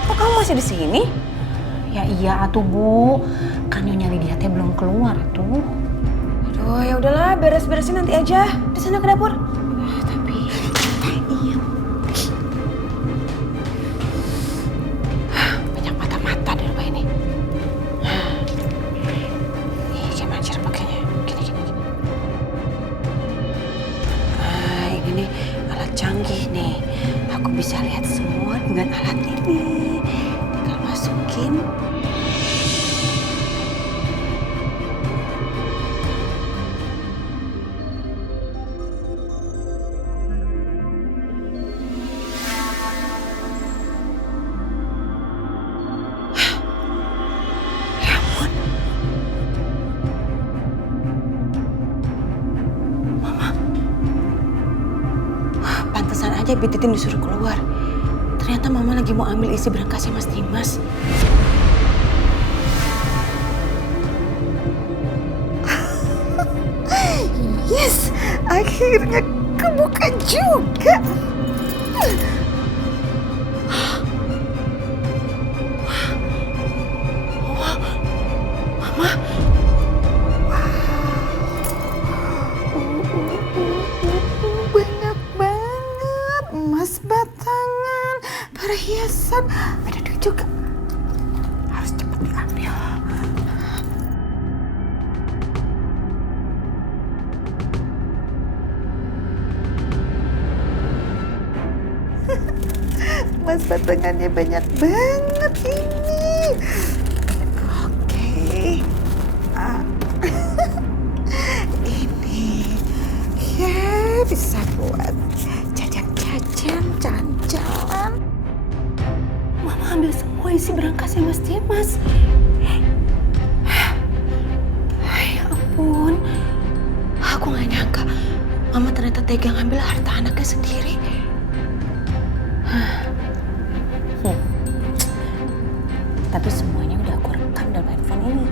Kok kamu masih di sini? Ya iya atuh Bu. Kan Nyonya Lydia teh belum keluar tuh. Aduh, ya udahlah, beres-beresin nanti aja. Di sana ke dapur. Tapi iya. Banyak mata-mata di rumah ini. Nih, gimana cara pakainya? Gini. Nah, ini nih alat canggih. Aku bisa lihat semua dengan alat ini. Tinggal masukin. Pantesan aja Bititin disuruh keluar. Ternyata Mama lagi mau ambil isi berangkasnya Mas Dimas. Yes, akhirnya kebuka juga. Mama. Banyak banget emas batangan, perhiasan, ada duit juga. Harus cepat diambil. Emas batangannya banyak banget ini. Oke. Ini ya bisa buat jajan-jajan, jalan-jalan. Mama ambil semua isi berangkasnya Mas Dimas. Ya ampun. Aku gak nyangka Mama ternyata tega ngambil harta anaknya sendiri. Tapi semuanya udah aku rekam dalam handphone ini.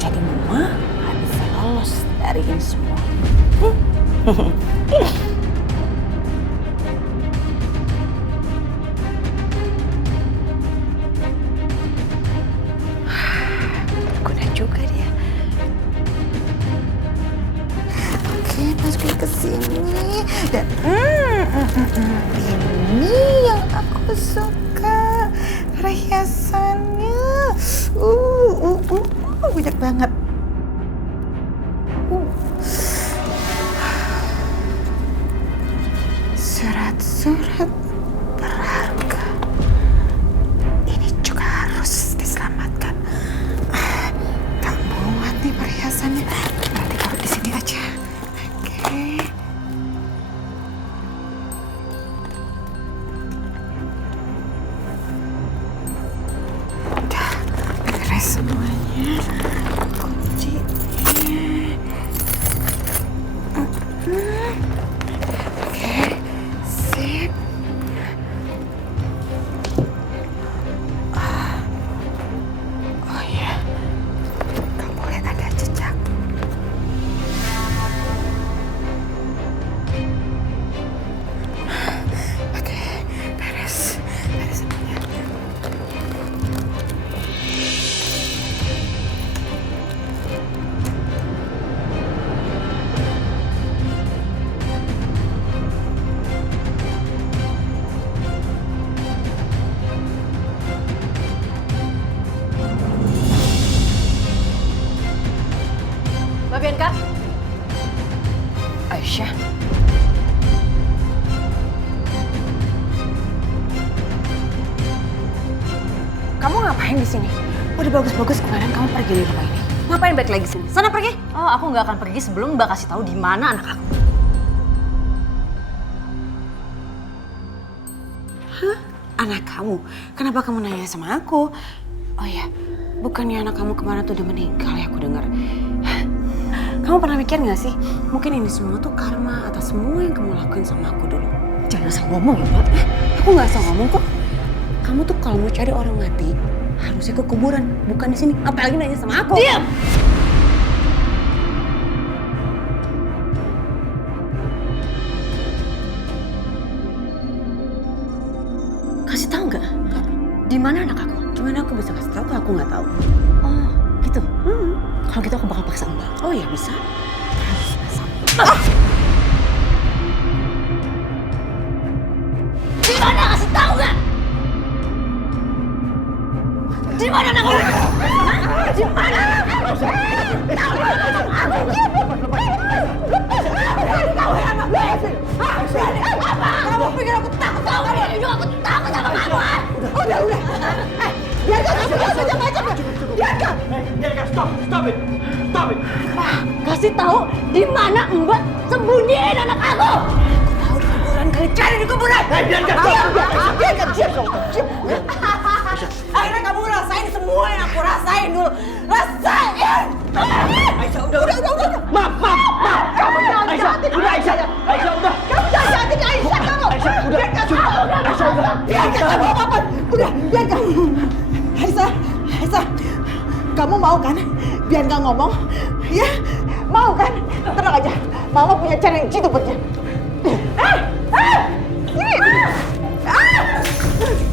Jadi Mama gak bisa lolos dari ini semua. Berguna juga dia. Oke, masukin ke sini. Dan ini yang aku suka. Perhiasannya. Banyak banget. Surat-surat berharga. Ini juga harus diselamatkan. Tak muat nih perhiasannya. Nanti taruh di sini aja. Oke. Udah beres semuanya. Kuncinya. Oke, sip. Oh iya, gak boleh ada jejak. Oke, beres semuanya. Mbak Bianca. Aisyah. Kamu ngapain di sini? Udah bagus-bagus kemarin kamu pergi dari rumah ini. Ngapain balik lagi sini? Sana pergi. Oh, aku nggak akan pergi sebelum Mbak kasih tahu di mana anak aku. Hah? Anak kamu? Kenapa kamu nanya sama aku? Oh ya, bukannya anak kamu kemarin tuh udah meninggal ya aku dengar. Kamu pernah mikir gak sih, mungkin ini semua tuh karma atas semua yang kamu lakuin sama aku dulu. Jangan asal ngomong ya, Mbak. Aku gak asal ngomong kok. Kamu tuh kalau mau cari orang mati, harusnya ke kuburan, bukan di sini. Apalagi nanya sama aku. Diam! Kasih tahu nggak? Di mana anak aku? Gimana aku bisa kasih tahu kalau aku nggak tahu? Oh, gitu. Kalau gitu aku bakal paksa Mbak. Oh ya bisa. Di mana kasih tahu nggak? Di mana anak aku? Di mana? Kamu pikir aku takut sama kasih tahu di mana Mbak sembunyiin anak aku. Aku tahu di kuburan, kalian cari di kuburan. Biarkan diam. Akhirnya kamu ngerasain semua yang aku rasain dulu. Rasain. Aisyah, udah. Maaf. Kamu jangan jahatin Aisyah, udah. Kamu jangan jahatin Aisyah kamu. Aisyah, udah. Aisyah, udah. Biarkan kamu apa? Udah, biarkan. Aisyah, kamu mau kan? Biar nggak ngomong, ya? Mau kan? Tenang aja. Mama punya cara yang jitu buat dia.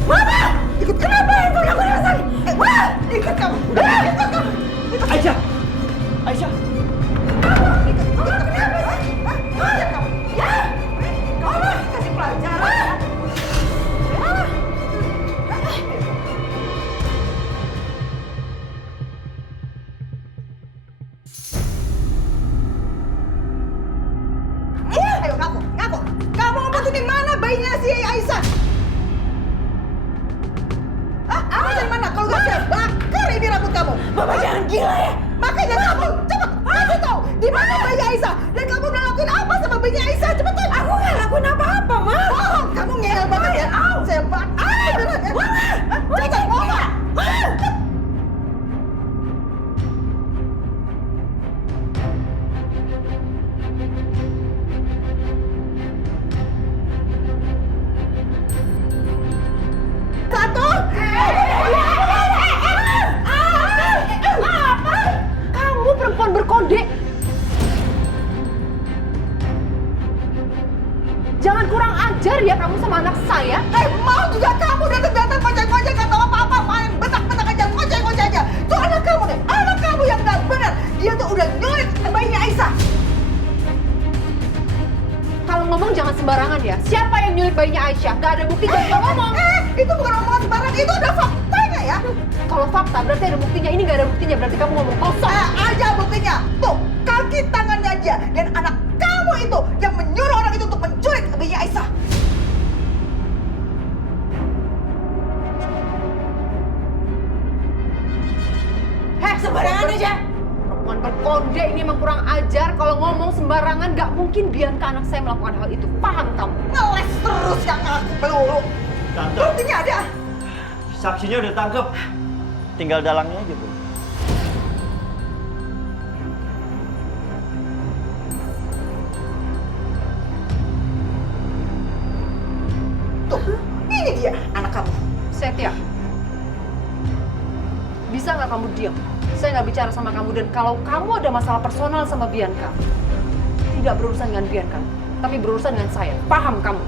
Mama! Ikut kenapa itu yang aku rasain? Ikut kamu. Ikut kamu. Aisyah. Ikut kenapa sih? Lihat kamu. Ya? Kamu kasih pelajaran. Ayo ngaku. Kamu ngomong di mana bayinya si Aisyah? Kamu dari mana? Kalau nggak saya bakar ini rambut kamu. Mama jangan gila ya. Makanya kamu cepet kasih tahu di mana bayi Aisyah dan kamu udah lakuin apa sama bayi Aisyah, cepetan. Aku nggak lakuin apa-apa, Ma. Bohong, kamu ngeyel banget ya. Saya bakar beneran ya. Cepetan, Mama. Satu. Apa? Kamu perempuan berkode. Jangan kurang ajar ya kamu sama anak saya. Mau juga kamu datang-datang kocek-kocek gak tahu apa-apa. Main betak-betak aja, kocek-kocek aja. Tuh anak kamu nih, anak kamu yang gak benar. Dia tuh udah nyulik bayinya Aisyah. Kalau ngomong jangan sembarangan ya. Siapa yang nyulik bayinya Aisyah? Gak ada bukti, jangan ngomong. Itu bukan omongan sembarangan, itu udah faktanya ya. Kalau fakta berarti ada buktinya. Ini gak ada buktinya, berarti kamu ngomong kosong. Aja buktinya. Tuh, kaki tangannya dia dan anak kamu itu yang menyuruh orang itu untuk menculik bayinya Aisyah. Sembarangan aja. Perempuan berkode ini emang kurang ajar. Kalau ngomong sembarangan gak mungkin biarkan anak saya melakukan hal itu. Paham kamu? Ngeles terus yang aku peluru. Tante, buktinya ada. saksinya udah tangkap. Tinggal dalangnya aja, Bu. Tuh, ini dia anak kamu. Setia, bisa nggak kamu diam? Saya nggak bicara sama kamu, dan kalau kamu ada masalah personal sama Bianca, tidak berurusan dengan Bianca, tapi berurusan dengan saya. Paham kamu?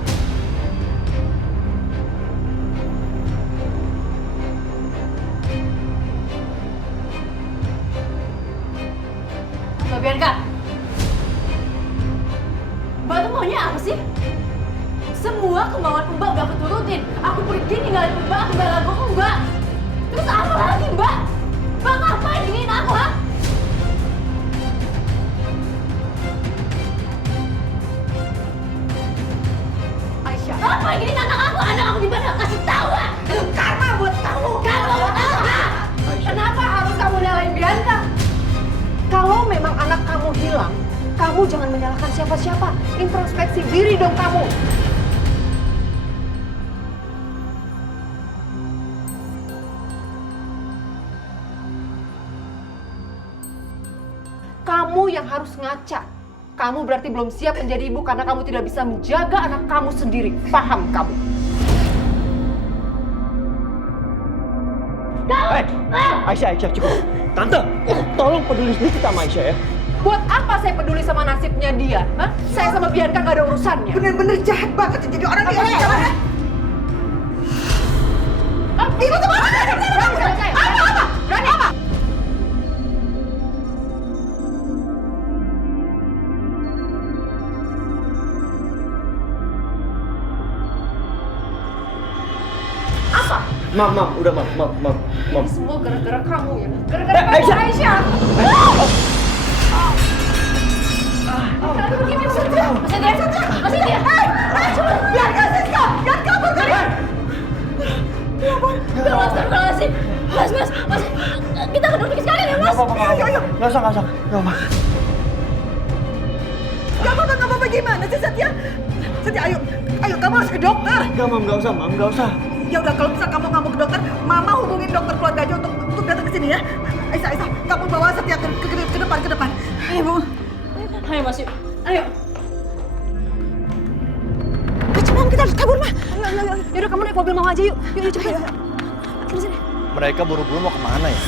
Mbak Bianca, Mbak tuh maunya apa sih? Semua kemauan Mbak udah keturutin. Aku pergi ninggalin Mbak, aku bela Mbak. Terus apa lagi, Mbak? Mbak ngapain ingin aku, ha? Aisyah, apa ingin anak aku? Anak aku di mana? Kasih tahu, ha? Itu karma buat kamu. Karma buat aku, ha? Kenapa harus kamu nyalain Bianca? Kalau memang anak kamu hilang, kamu jangan menyalahkan siapa-siapa. Introspeksi diri dong kamu. Kamu yang harus ngaca. Kamu berarti belum siap menjadi ibu karena kamu tidak bisa menjaga anak kamu sendiri. Paham kamu? Aisyah, cukup. Tante, tolong peduli sedikit sama Aisyah ya. Buat apa saya peduli sama nasibnya dia? Hah? Saya sama Bianca gak ada urusannya. Bener-bener jahat banget jadi orang yang jalan. Itu tuh apa? Apa? Berani apa? Mam, udah mam. Ini semua gara-gara kamu ya. Gara-gara kamu, Aisyah. Masih dia. Biar kasih kau, jangan kabur kali. Ya ampun, astagfirullahaladzim. Mas, kita ke duduk sekalian ya, Mas. Nggak usah. gimana sih Satya? Satya, ayo kamu harus ke dokter. Enggak, Mam, nggak usah, Mam, nggak usah. Ya udah, kalau misal kamu nggak mau ke dokter, Mama hubungin dokter keluarga aja untuk datang ke sini ya. Aisyah, kamu bawa Satya ke depan. Ayo, Bu. Ayo, Mas, yuk. Ayo. Mam, kita harus kabur, Ma. Ayo. Yaudah, kamu naik mobil Mama aja yuk. Yuk, cepet. Sini. Mereka buru-buru mau kemana ya?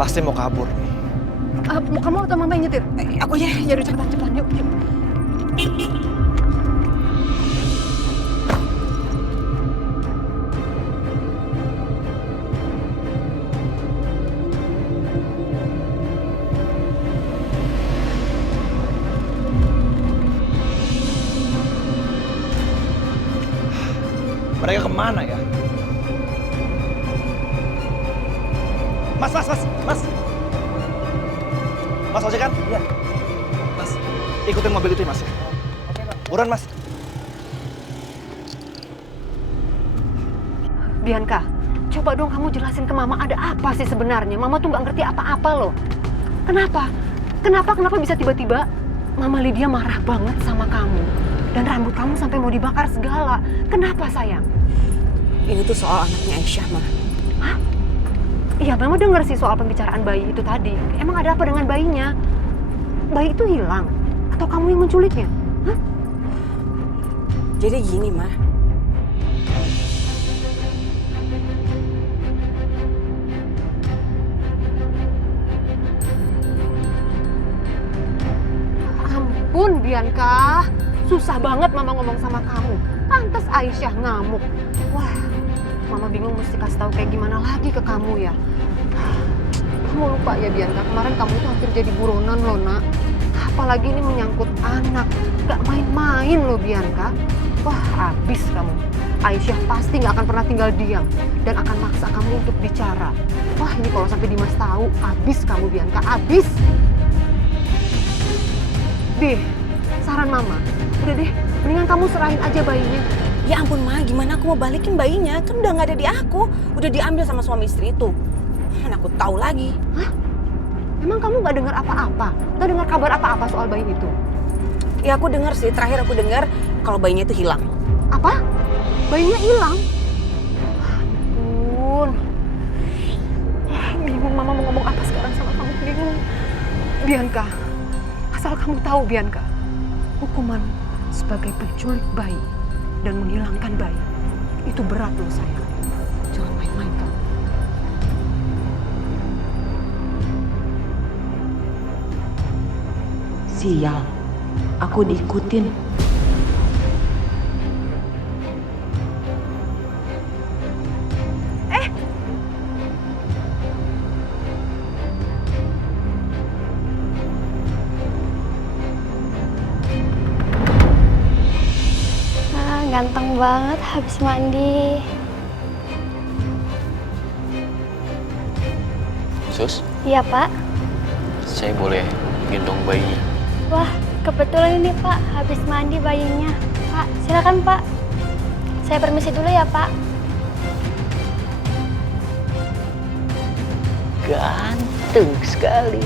Pasti mau kabur nih. Kamu atau Mama yang nyetir? Aku aja. Yaudah, cepetan. Yuk. Mereka kemana ya? Mas. Mas ojek kan? Iya. Mas, ikutin mobil itu ya, Mas. Buruan, Mas. Bianca, coba dong kamu jelasin ke Mama ada apa sih sebenarnya. Mama tuh nggak ngerti apa-apa loh. Kenapa bisa tiba-tiba Mama Lydia marah banget sama kamu? Dan rambut kamu sampai mau dibakar segala. Kenapa, sayang? Ini tuh soal anaknya Aisyah, Ma. Hah? Iya, Mama denger sih soal pembicaraan bayi itu tadi. Emang ada apa dengan bayinya? Bayi itu hilang? Atau kamu yang menculiknya? Hah? Jadi gini, Ma. Ampun, Bianca. Susah banget Mama ngomong sama kamu. Pantes Aisyah ngamuk. Wah, Mama bingung mesti kasih tahu kayak gimana lagi ke kamu ya. Kamu lupa ya, Bianca, kemarin kamu itu hampir jadi buronan loh, Nak. Apalagi ini menyangkut anak. Gak main-main loh, Bianca. Wah, habis kamu. Aisyah pasti gak akan pernah tinggal diam. Dan akan maksa kamu untuk bicara. Wah, ini kalau sampai Dimas tahu, habis kamu, Bianca, habis. Deh, saran Mama, udah deh, mendingan kamu serahin aja bayinya. Ya ampun, Ma, gimana aku mau balikin bayinya? Kan udah nggak ada di aku. Udah diambil sama suami istri itu. Mana aku tahu lagi. Hah? Emang kamu nggak dengar apa-apa? Nggak dengar kabar apa-apa soal bayi itu? Ya aku dengar sih, terakhir aku dengar kalau bayinya itu hilang. Apa? Bayinya hilang? Ampun. Bingung Mama mau ngomong apa sekarang sama kamu, bingung. Bianca, asal kamu tahu, Bianca, hukuman sebagai penculik bayi dan menghilangkan bayi itu berat loh, sayang. Jangan main-main kamu. Sial, aku diikutin. Ganteng banget habis mandi. Sus? Iya, Pak. Saya boleh gendong bayinya? Wah, kebetulan ini, Pak. Habis mandi bayinya. Pak, silakan, Pak. Saya permisi dulu ya, Pak. Ganteng sekali.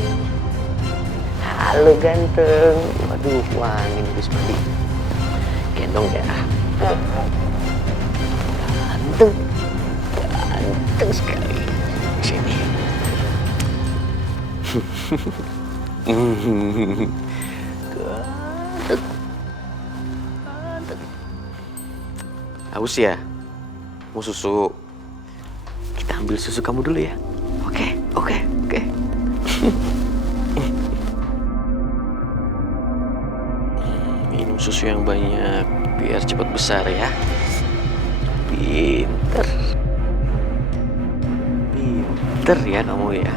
Halo, ganteng. Waduh, wangi habis mandi. Gendong ya. Ganteng sekali. Sini. Ganteng. Haus ya? Mau susu? Kita ambil susu kamu dulu ya. Oke. Minum susu yang banyak biar cepat besar ya. Pinter ya kamu ya.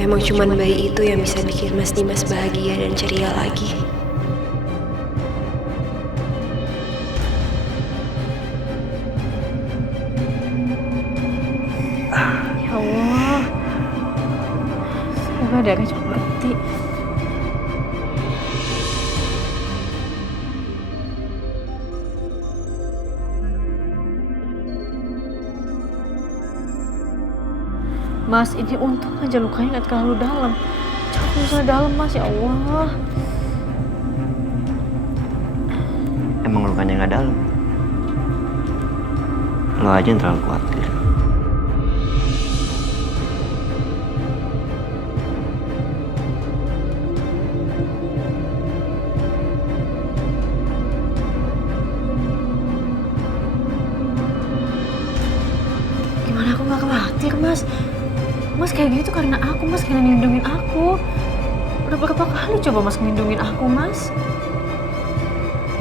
Memang cuman bayi itu yang bisa bikin Mas Dimas bahagia dan ceria lagi. Ya Allah, semoga Dara cepat berhenti. Mas, ini untung aja lukanya nggak terlalu dalam. Jangan usah dalam, Mas, ya Allah. Emang lukanya nggak dalam? Lo aja yang terlalu khawatir. Gimana aku nggak khawatir, Mas? Mas kayak gitu karena aku, Mas, karena ngelindungin aku. Udah berapa kali coba Mas ngelindungin aku, Mas?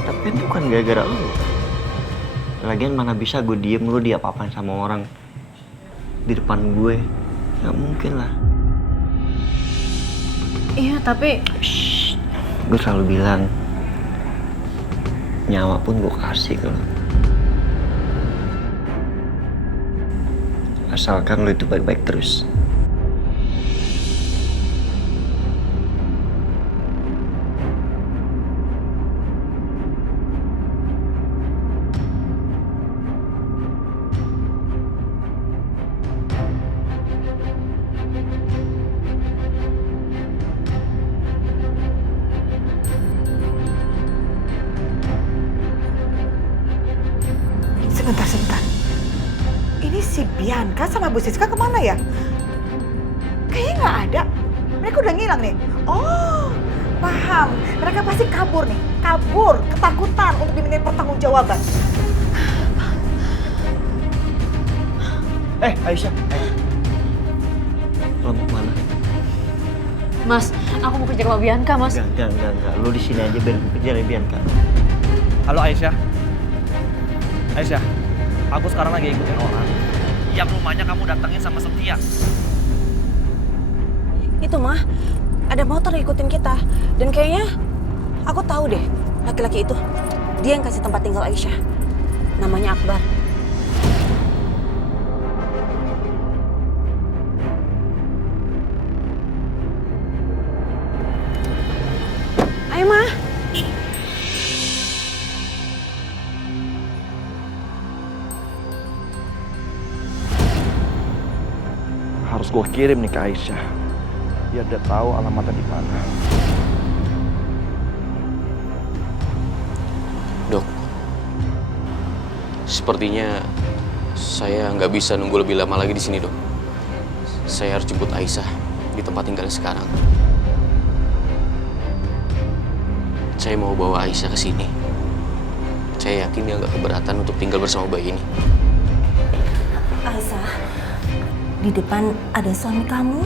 Tapi itu bukan gara-gara lo. Lagian mana bisa gue diem lo diapa-apain sama orang di depan gue. Gak mungkin lah. Iya, tapi... Shh. Gue selalu bilang, nyawa pun gue kasih ke lo. Asalkan lo itu baik-baik terus. Sebentar. Ini si Bianca sama Bu Siska kemana ya? Kayaknya nggak ada. Mereka udah ngilang nih. Oh, paham. Mereka pasti kabur nih. Kabur, ketakutan untuk dimintain pertanggungjawaban. Aisyah. Lo mau kemana? Mas, aku mau kejar Mbak Bianca, Mas. Enggak. Lo di sini aja biar gue kejar ya Bianca. Halo Aisyah. Aisyah, aku sekarang lagi ikutin orang yang rumahnya kamu datengin sama Setia. Itu mah, ada motor ngikutin kita. Dan kayaknya aku tahu deh laki-laki itu. Dia yang kasih tempat tinggal Aisyah. Namanya Akbar. Ayo mah. Harus gue kirim nih ke Aisyah biar dia tahu alamatnya di mana. Dok, sepertinya saya nggak bisa nunggu lebih lama lagi di sini, Dok. Saya harus jemput Aisyah di tempat tinggalnya sekarang. Saya mau bawa Aisyah ke sini. Saya yakin dia nggak keberatan untuk tinggal bersama bayi ini. Aisyah, di depan ada suami kamu.